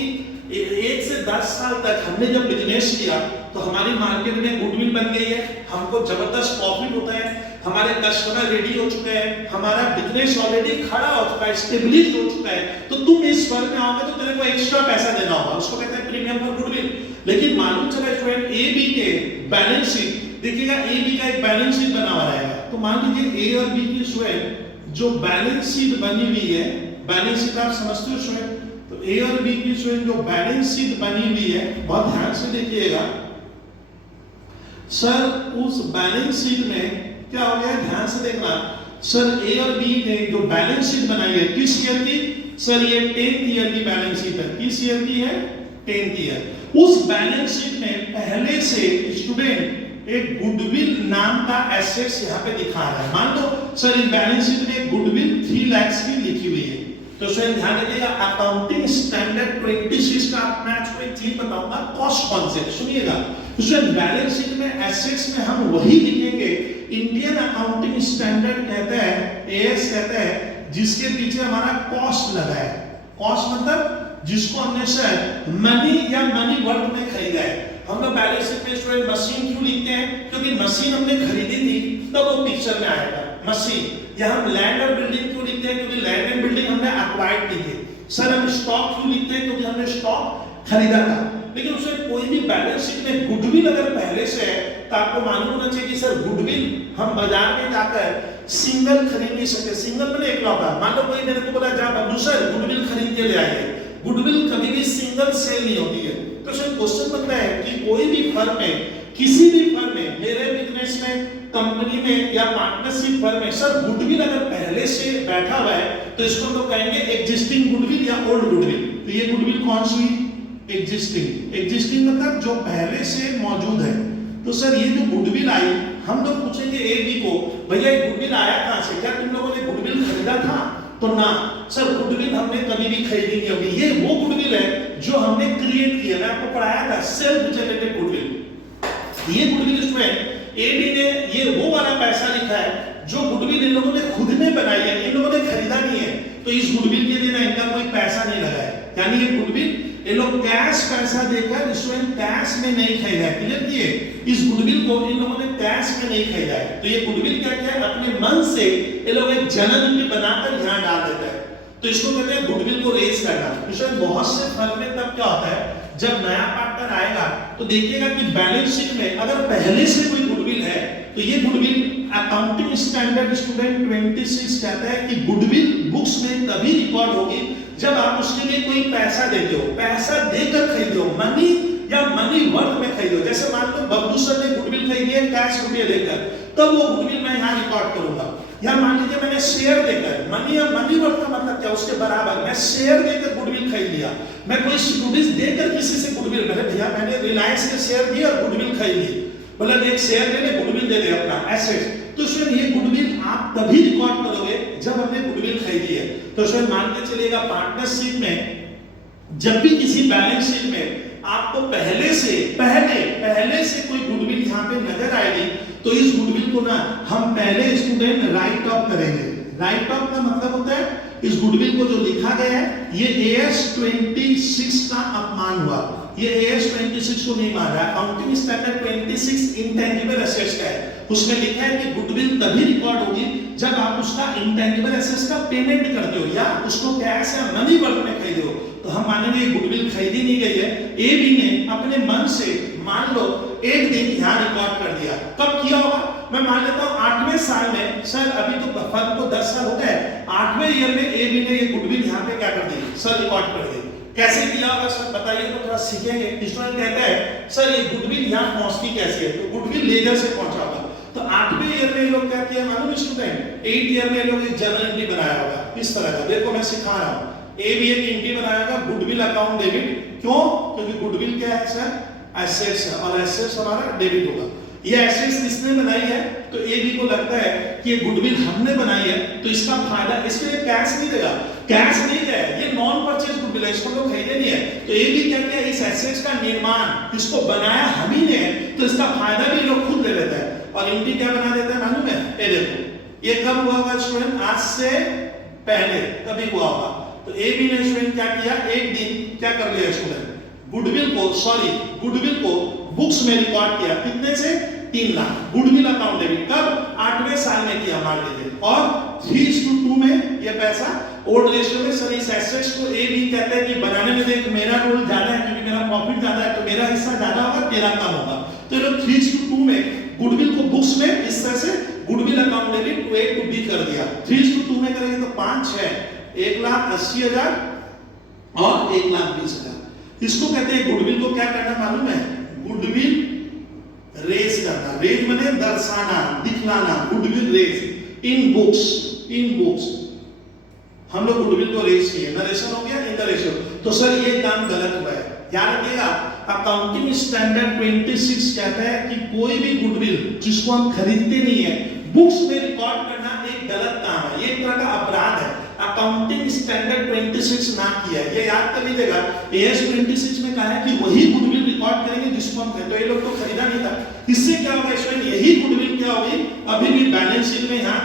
1 से 10 साल तक हमने जब बिजनेस किया तो हमारी मार्केट में गुडविल बन गई है, हमको जबरदस्त प्रॉफिट होता है, हमारे कस्टमर रेडी हो चुके हैं, हमारा बिजनेस ऑलरेडी खड़ा हो चुका है, स्टेबलिश्ड हो चुका है। तो तुम इस फर्म में आओगे तो तेरे को एक्स्ट्रा पैसा देना होगा, उसको कहते हैं प्रीमियम फॉर गुडविल। लेकिन मालूम चला स्टूडेंट ए बी के बैलेंस शीट देखिएगा, ए बी का एक बैलेंस शीट बना हुआ रहेगा। तो मान लीजिए ए और बी की स्टूडेंट जो बैलेंस शीट बनी हुई है, बैलेंस शीट आप समझते हो स्टूडेंट, तो ए और बी की स्टूडेंट जो बैलेंस शीट बनी हुई है, बहुत ध्यान से देखिएगा सर, उस बैलेंस शीट में क्या हो गया, ध्यान से देखना सर। ए और बी ने जो बैलेंस शीट बनाई है किस ईयर की सर, ये 10th ईयर की बैलेंस शीट है। किस ईयर की है, 10th ईयर। उस बैलेंस शीट में पहले से स्टूडेंट एक गुडविल नाम का एसेट्स यहाँ पे दिखा रहा है। मान लो सर इस बैलेंस शीट में गुडविल 3 लाख की लिखी हुई है, तो सर ध्यान रखिएगा अकाउंटिंग स्टैंडर्ड 26 का मैं आपको एक चीज बताऊंगा, कॉस्ट कॉन्सेप्ट सुनिएगा। तो सर बैलेंस शीट में एसेट्स में हम वही लिखेंगे, इंडियन अकाउंटिंग स्टैंडर्ड कहता है, एएस कहता है जिसके पीछे हमारा कॉस्ट लगा है। कॉस्ट मतलब जिसको हमने सर मनी या मनी वर्थ में खरीदा है। हम लोग बैलेंस शीट में स्टूडेंट मशीन क्यों लिखते हैं, क्योंकि मशीन हमने खरीदी थी तब वो पिक्चर में आएगा मशीन। या हम लैंड और बिल्डिंग क्यों लिखते हैं, क्योंकि लैंड एंड बिल्डिंग हमने एक्वायर्ड की थी। सर हम स्टॉक क्यों लिखते हैं, क्योंकि हमने स्टॉक खरीदा था। लेकिन उसमें कोई भी बैलेंस शीट में गुडविल अगर पहले से है तो आपको मालूम होना चाहिए कि सर गुडविल हम बाजार में जाकर सिंगल खरीद नहीं सकते। सिंगल में एक लौटा, मान लो कोई मेरे को बोला जा बब्लू सर गुडविल खरीद के ले आइए, गुडविल कभी भी सिंगल सेल नहीं होती है। तो सर क्वेश्चन बनता है कि कोई भी फर्म में, किसी भी फर्म में, मेरे बिजनेस में, कंपनी में या पार्टनरशिप फर्म में सर गुडविल अगर पहले से बैठा हुआ है तो इसको हम लोग कहेंगे एग्जिस्टिंग गुडविल या ओल्ड गुडविल। तो ये गुडविल कौन सी, एग्जिस्टिंग। एग्जिस्टिंग मतलब जो पहले से मौजूद है। तो सर ये जो गुडविल आई, हम लोग पूछेंगे ए बी को, भैया ये गुडविल आया कहां से, क्या तुम लोगों ने गुडविल खरीदा था, तो ना सर गुडविल हमने कभी भी खरीदी नहीं होगी। ये वो गुडविल है जो हमने क्रिएट किया, मैं आपको पढ़ाया था सेल्फ जनरेटेड गुडविल। ये गुडविल इसमें एडी ने ये वो वाला पैसा लिखा है जो गुडविल इन लोगों ने खुद ने बनाई है, इन लोगों ने खरीदा नहीं है। तो इस गुडविल के लिए ना इनका कोई पैसा नहीं लगा है, यानी ये गुडविल ये लोग कैश पैसा देकर इसमें कैश में नहीं खरीदा है। क्लियर किए, इस गुडविल को इन लोगों ने कैश में नहीं खरीदा है। तो ये गुडविल क्या क्या है, अपने मन से ये लोग एक जनरल बनाकर यहाँ डाल देता है। तो इसको कहते हैं गुडविल को रेज करना। इसमें बहुत से फर्म में तब क्या होता है, जब नया पार्टनर आएगा तो देखिएगा कि बैलेंस शीट में अगर पहले से कोई गुडविल है तो ये गुडविल अकाउंटिंग स्टैंडर्ड स्टूडेंट 26 कहता है कि गुडविल बुक्स में तभी रिकॉर्ड होगी जब आप उसके लिए कोई पैसा देते हो, पैसा देकर खरीदते हो, मनी या मनी वर्थ में खरीदो। जैसे मान लो बब्लू सर ने गुडविल खरीदी है कैश रुपये देकर, तब वो गुडविल मैं यहाँ रिकॉर्ड करूंगा। या मान लीजिए मैंने शेयर देकर, मनी या मनी वर्थ का मतलब क्या, उसके बराबर मैं शेयर देकर गुडविल खरीद लिया। मैं कोई सिक्योरिटीज देकर किसी से गुडविल, मेरे भैया मैंने रिलायंस के शेयर दिए और गुडविल खरीद ली, मतलब एक शेयर दे दे गुडविल दे दे अपना एसेट। तो सर ये गुडविल आप तभी रिकॉर्ड करोगे जब हमने गुडविल खरीदी है। तो सर मान के चलिएगा पार्टनरशिप में जब भी किसी बैलेंस शीट में आपको पहले से कोई गुडविल यहाँ पे नजर आएगी तो इस गुडविल को ना हम पहले स्टूडेंट राइट ऑफ करेंगे। राइट ऑफ का मतलब होता है इस गुडविल को जो लिखा गया है ये AS 26 का अपमान हुआ, ये AS 26 को नहीं मान रहा। अकाउंटिंग स्टैंडर्ड 26 इंटेंजिबल एसेट्स का है, उसमें लिखा है कि गुडविल तभी रिकॉर्ड होगी जब आप उसका इंटेंजिबल एसेट्स का पेमेंट करते हो या उसको कैश या मनी वर्थ में खरीदे हो। तो हम मानेंगे गुडविल खरीदी नहीं गई है, ए बी ने अपने मन से मान लो एक दिन यहाँ रिकॉर्ड कर दिया। कब किया होगा, मैं मान लेता हूँ 8वें साल में, सर अभी तो फर्म को 10 साल हो गए, 8वें ईयर में ए बी ने ये गुडविल यहाँ पे क्या कर दी, सर रिकॉर्ड कर दी। कैसे किया होगा सर बताइए, तो थोड़ा सीखेंगे। स्टूडेंट कहता है सर ये गुडविल यहाँ पहुंचती कैसे है, तो गुडविल लेजर से पहुंचा होगा। तो 8वें ईयर में लोग क्या किया मालूम स्टूडेंट, 8th ईयर में लोग एक जर्नल एंट्री बनाया होगा इस तरह का। देखो मैं सिखा रहा हूँ, ए बी एक एंट्री बनाया होगा गुडविल अकाउंट डेबिट। क्यों, क्योंकि गुडविल क्या है सर, एसेट्स है और एसेट्स हमारा डेबिट होगा। ये एसेट्स किसने बनाई है, तो ए बी को लगता है कि ये गुडविल हमने बनाई है तो इसका फायदा, इसके लिए कैश नहीं देगा, कैश नहीं है, ये नॉन परचेज गुडविल है, इसको लोग खरीदे नहीं है। तो ए बी क्या किया, इस एसेट्स का निर्माण, इसको बनाया हम ही ने, तो इसका फायदा भी लोग खुद ले लेते हैं। और एंट्री क्या बना देता है मालूम है, ये देखो ये कब हुआ होगा स्टूडेंट, आज से पहले कभी हुआ होगा। तो ए बी ने स्टूडेंट क्या किया, एक दिन क्या कर लिया स्टूडेंट, गुडविल को बुक्स में रिकॉर्ड किया, कितने से 3 लाख गुडविल अकाउंट डेबिट। कब, 8वें साल में किया मान लीजिए। और 3:2 में ये पैसा ओल्ड रेशियो में सर इस एसेट्स को ए बी कहते हैं कि बनाने में देख मेरा रोल ज्यादा है क्योंकि मेरा प्रॉफिट ज्यादा है तो मेरा हिस्सा ज्यादा होगा, तेरा कम होगा। तो ये लोग 3:2 में गुडविल को बुक्स में इस तरह से goodwill account debit to A to B कर दिया। 3:2 में करेंगे तो 5 6 1,80,000 और 1,20,000। इसको कहते हैं गुडविल को क्या करना मालूम है, गुडविल रेज करना। रेज माने दर्शाना, दिखलाना, गुडविल रेज इन बुक्स। हम लोग गुडविल को रेज किए, नरेशन हो गया, इंटरेशन। तो सर ये काम गलत हुआ है, याद रखिएगा अकाउंटिंग स्टैंडर्ड 26 कहता है कि कोई भी गुडविल जिसको हम खरीदते नहीं है बुक्स में रिकॉर्ड करना एक गलत काम है, ये एक तरह का अपराध है। अकाउंटिंग स्टैंडर्ड 26 ना किया है, ये याद कर लीजिएगा। एएस 26 में कहा है कि वही गुडविल रिकॉर्ड करेंगे जिसको हम खरीदते। तो ये लोग तो खरीदा नहीं था, इससे क्या होगा इसमें यही गुडविल क्या होगी अभी भी बैलेंस शीट में यहाँ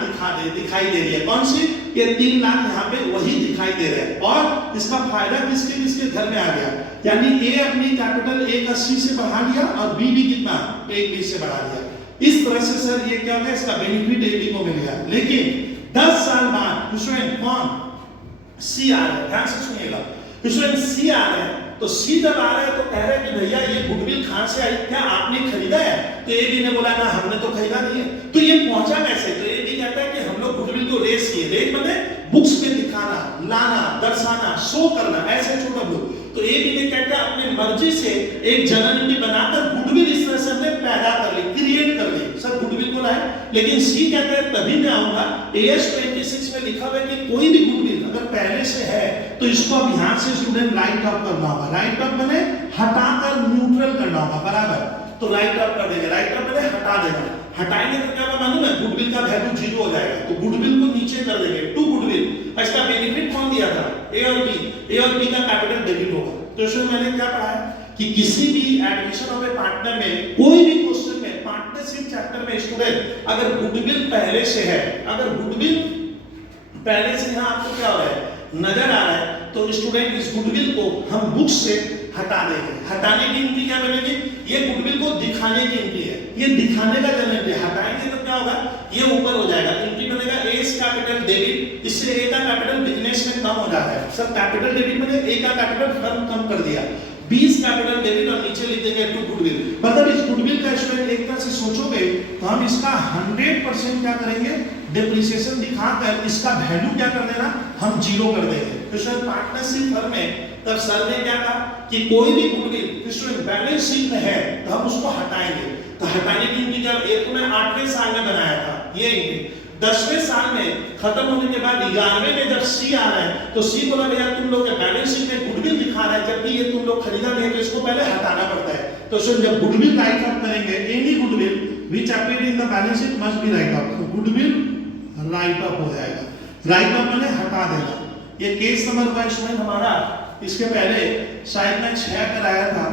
दिखाई दे रही है। कौन सी? ये 3 लाख यहाँ पे वही दिखाई दे रहा है। और इसका फायदा किसके किसके घर में आ गया, यानी ए अपनी कैपिटल 180 से बढ़ा लिया और बी भी कितना 120 से बढ़ा लिया। इस तरह से सर ये क्या होगा, इसका बेनिफिट एबी को मिल गया। लेकिन 10 साल बाद स्टूडेंट कौन सी आ रहा है, ध्यान से सुनिएगा, स्टूडेंट सी आ रहा है। तो सी जब आ रहा है तो कह रहा है कि भैया ये गुडविल कहां से आई, क्या आपने खरीदा है? तो एबी ने बोला ना हमने तो खरीदा नहीं है। तो ये पहुंचा कैसे? तो एबी कहता है कि हम लोग गुडविल को रेस किए, रेस मतलब बुक्स में दिखाना, लाना, दर्शाना, शो करना, ऐसे छोटा बुक। तो एबी ने कहता है अपने मर्जी से एक जर्नल बनाकर गुडविल इस तरह से हमने पैदा कर ली, क्रिएट कर ली, सर गुडविल को लाए। लेकिन सी कहता है तभी मैं आऊंगा, एएस 26 में लिखा हुआ है कि कोई भी गुडविल अगर पहले से है तो इसको अब यहां से स्टूडेंट राइट ऑफ करना होगा। राइट ऑफ माने हटाकर न्यूट्रल करना होगा, बराबर। तो राइट ऑफ कर देंगे, राइट ऑफ माने हटा देना। हटाएंगे तो क्या होगा मालूम है, गुडविल का वैल्यू 0 हो जाएगा। तो गुडविल को नीचे कर देंगे, टू गुडविल। इसका बेनिफिट कौन दिया था? ए और बी। ए और बी का कैपिटल डेबिट होगा। तो इसमें मैंने क्या पढ़ा है कि किसी भी एडमिशन ऑफ ए पार्टनर में कोई भी क्वेश्चन में पार्टनरशिप चैप्टर में स्टूडेंट अगर गुडविल पहले से है, अगर गुडविल पहले से यहां आपको क्या हो रहा है नजर आ रहा है, तो स्टूडेंट इस गुडविल को हम बुक से हटा देंगे। हटाने की एंट्री क्या बनेगी? ये गुडविल को दिखाने की एंट्री है, ये दिखाने का जनरेट है। हटाएंगे तो क्या होगा, ये ऊपर हो जाएगा, एंट्री बनेगा ए कैपिटल डेबिट। इससे ए का कैपिटल बिजनेस में कम हो जाता है। सब कैपिटल डेबिट मैंने ए का कैपिटल फर्म कम कर दिया, 20 कैपिटल डेबिट और नीचे लिख देंगे टू गुडविल। मतलब इस गुडविल का स्टूडेंट एक तरह से सोचोगे तो हम इसका 100% क्या करेंगे, डिप्रिसिएशन दिखाकर इसका वैल्यू क्या कर देना, हम 0 कर देंगे। तो सर पार्टनरशिप फर्म में तब सर ने क्या कहा कि कोई भी गुडविल स्टूडेंट बैलेंस शीट में है तो हम उसको हटाएंगे। तो हटाने की एंट्री जब एक मैं 8वें साल में बनाया था, ये एंट्री 10वें साल में खत्म होने के बाद 11वें में जब सी आ रहा है तो सी बोला भैया तुम लोग के बैलेंस शीट में गुडविल दिखा रहा है जबकि ये तुम लोग खरीदा नहीं है, तो इसको पहले हटाना पड़ता है। तो सर जब गुडविल राइट ऑफ करेंगे, any goodwill which appear in the balance sheet must be right of. तो गुडविल राइट ऑफ हो जाएगा। राइट ऑफ माने हटा देना। ये केस नंबर 1 स्टूडेंट हमारा इसके पहले शायद मैं 6 कराया था,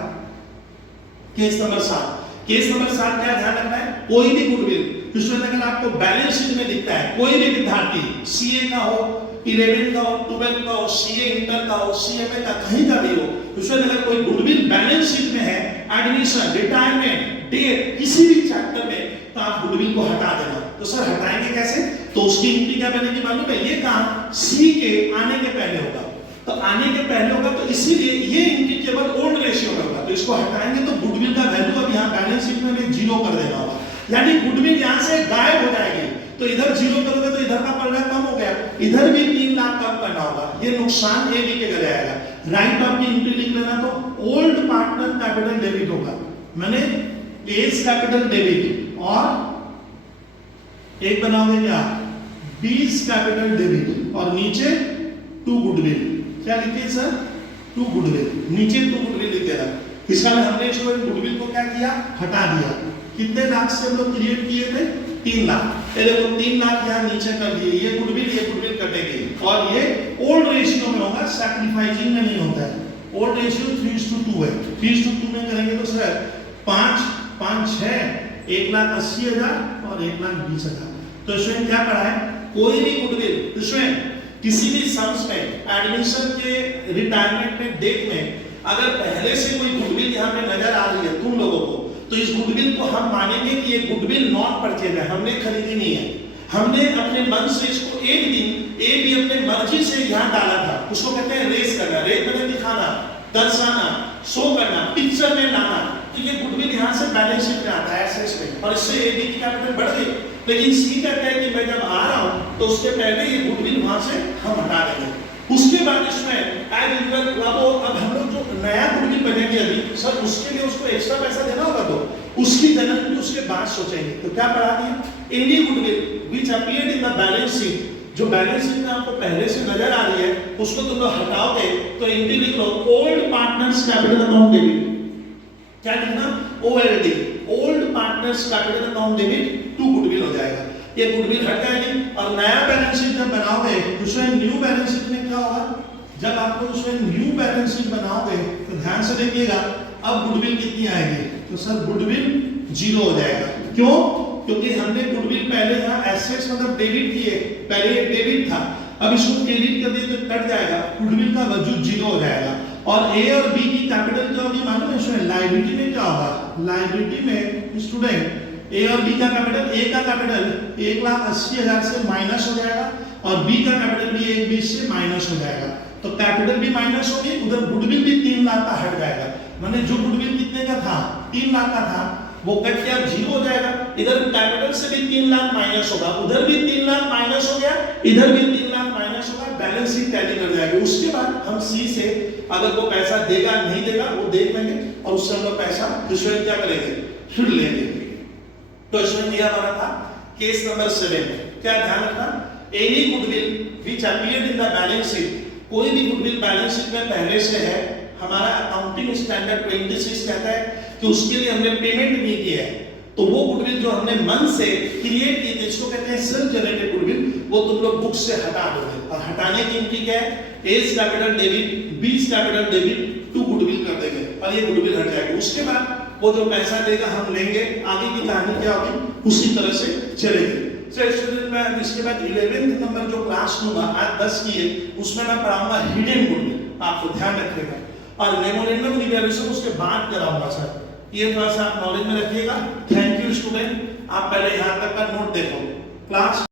केस नंबर 7। केस नंबर 7 क्या ध्यान रखना है, कोई भी गुडविल स्टूडेंट अगर आपको बैलेंस शीट में दिखता है, कोई भी विद्यार्थी सीए का हो, 11 का हो, 12 का हो, सीए इंटर का हो, सीएमए का कहीं का भी हो, स्टूडेंट अगर कोई गुडविल बैलेंस शीट में है, एडमिशन, रिटायरमेंट, डेट, किसी भी चैप्टर में, तो आप गुडविल को हटा देना। तो सर हटाएंगे कैसे? तो उसकी एंट्री क्या बनेगी मालूम है, ये काम सी के आने के पहले होगा। तो आने के पहले होगा तो इसीलिए ये एंट्री केवल ओल्ड रेशियो में होगा। तो इसको हटाएंगे तो गुडविल का वैल्यू अब यहाँ बैलेंस शीट में 0 कर देना होगा, यानी गुडविल यहाँ से गायब हो जाएगी। तो इधर 0 करोगे तो इधर का पलड़ा कम हो गया, इधर भी 3 लाख कम करना होगा, ये नुकसान एबी के गले आएगा। राइट ऑफ की एंट्री लिख लेना, तो ओल्ड पार्टनर कैपिटल डेबिट होगा, मैंने एज कैपिटल डेबिट और एक बनाओगे क्या 20 कैपिटल डेबिट और नीचे 2 गुडविल। क्या लिखे सर? 2 गुडविल, नीचे 2 गुडविल लिख देना। इसका हमने स्टूडेंट गुडविल को क्या किया, हटा दिया। कितने लाख से हम लोग क्रिएट किए थे? 3 लाख। ये देखो 3 लाख यहाँ नीचे कर दिए, ये गुडविल कटेगी और ये ओल्ड रेशियो में होगा, सैक्रिफाइसिंग में नहीं होता है। ओल्ड रेशियो 3:2 है, 3:2 में करेंगे तो सर 5 5 6 1,80,000 और 1,20,000। तो इसमें क्या पढ़ा है, कोई भी गुडविल इसमें किसी भी सम्स में एडमिशन के रिटायरमेंट में डेट में अगर पहले से कोई गुडविल यहाँ पे नजर आ रही है तुम लोगों को, तो इस गुडविल को हम मानेंगे कि ये गुडविल नॉट परचेज है, हमने खरीदी नहीं है, हमने अपने मन से इसको एक दिन ए भी अपने मर्जी से यहाँ डाला था। उसको कहते हैं रेस करना, रेस मैंने दिखाना, दर्शाना, शो करना, पिक्चर में लाना। तो ये गुडविल यहाँ से बैलेंस शीट में आता है एसेट्स में, और इससे ए बी की कैपिटल बढ़ गई। लेकिन सी कहता है कि मैं जब आ रहा हूं तो उसके पहले ये गुडविल वहां से हम हटा देंगे। उसके बाद इसमें एज यूजुअल अब हम लोग जो नया गुडविल बनेंगे अभी सर उसके लिए उसको एक्स्ट्रा पैसा देना होगा, तो उसकी जनरली उसके बाद सोचेंगे। तो क्या पढ़ा दिया, any goodwill which appeared in the balance sheet जो बैलेंस शीट में आपको पहले से नजर आ रही है उसको तुम लोग हटाओगे तो एंट्री लिख लो old partners capital account debit, क्या लिखना O L D, old partners capital account debit to goodwill हो जाएगा, ये गुडविल हट जाएगी। और नया बैलेंस शीट जब बनाओगे उसमें न्यू बैलेंस शीट में क्या होगा, जब आपको उसमें न्यू बैलेंस शीट बनाओगे तो ध्यान से देखिएगा अब गुडविल कितनी आएगी, तो सर गुडविल 0 हो जाएगा। क्यों? क्योंकि हमने गुडविल पहले यहाँ एसेट्स मतलब डेबिट किए, पहले ये डेबिट था, अब इसको क्रेडिट कर दिए तो कट जाएगा, गुडविल का वजूद 0 हो जाएगा। और ए और बी की कैपिटल क्या होगी मालूम है, इसमें लायबिलिटी में क्या होगा, लायबिलिटी में स्टूडेंट ए और बी का कैपिटल, ए का कैपिटल 1,80,000 से माइनस हो जाएगा और बी का कैपिटल भी 1,20,000 से माइनस हो जाएगा, तो कैपिटल भी माइनस होगी, उधर गुडविल भी 3 लाख का हट जाएगा। माने जो गुडविल कितने का था 3 लाख का था वो कट के अब 0 हो जाएगा, इधर कैपिटल से भी 3 लाख माइनस होगा, उधर भी 3 लाख माइनस हो गया, इधर भी 3 लाख माइनस होगा, बैलेंस शीट टैली कर जाएगी। उसके बाद हम सी से अगर वो पैसा देगा नहीं देगा वो देख लेंगे और उससे हम लोग पैसा रिश्वत क्या करेंगे फिर लेंगे। तो इसमें दिया हमारा था केस नंबर 7, क्या ध्यान रखना, any goodwill which appeared in the balance sheet, कोई भी गुडविल बैलेंस शीट में पहले से है, हमारा अकाउंटिंग स्टैंडर्ड 26 कहता है कि उसके लिए हमने पेमेंट नहीं की है, तो वो गुडविल जो हमने मन से क्रिएट की थी इसको कहते हैं सेल्फ जनरेटेड गुडविल, वो तुम लोग बुक से हटा दोगे। और हटाने की एंट्री क्या है, A's capital debit, B's capital debit to goodwill कर देंगे और ये गुडविल हट जाएगी। उसके बाद वो जो पैसा देगा हम लेंगे, आगे की कहानी क्या होगी उसी तरह से चलेगी। स्टूडेंट मैं इसके बाद 11th नंबर जो क्लास लूंगा आज 10 की है उसमें मैं पढ़ाऊंगा हिडन गुडविल, आपको ध्यान रखिएगा, और मेमोरेंडम रिवैल्यूएशन उसके बाद कराऊंगा सर, ये थोड़ा सा आप नॉलेज में रखिएगा। थैंक यू स्टूडेंट, आप पहले यहाँ तक का नोट देखो क्लास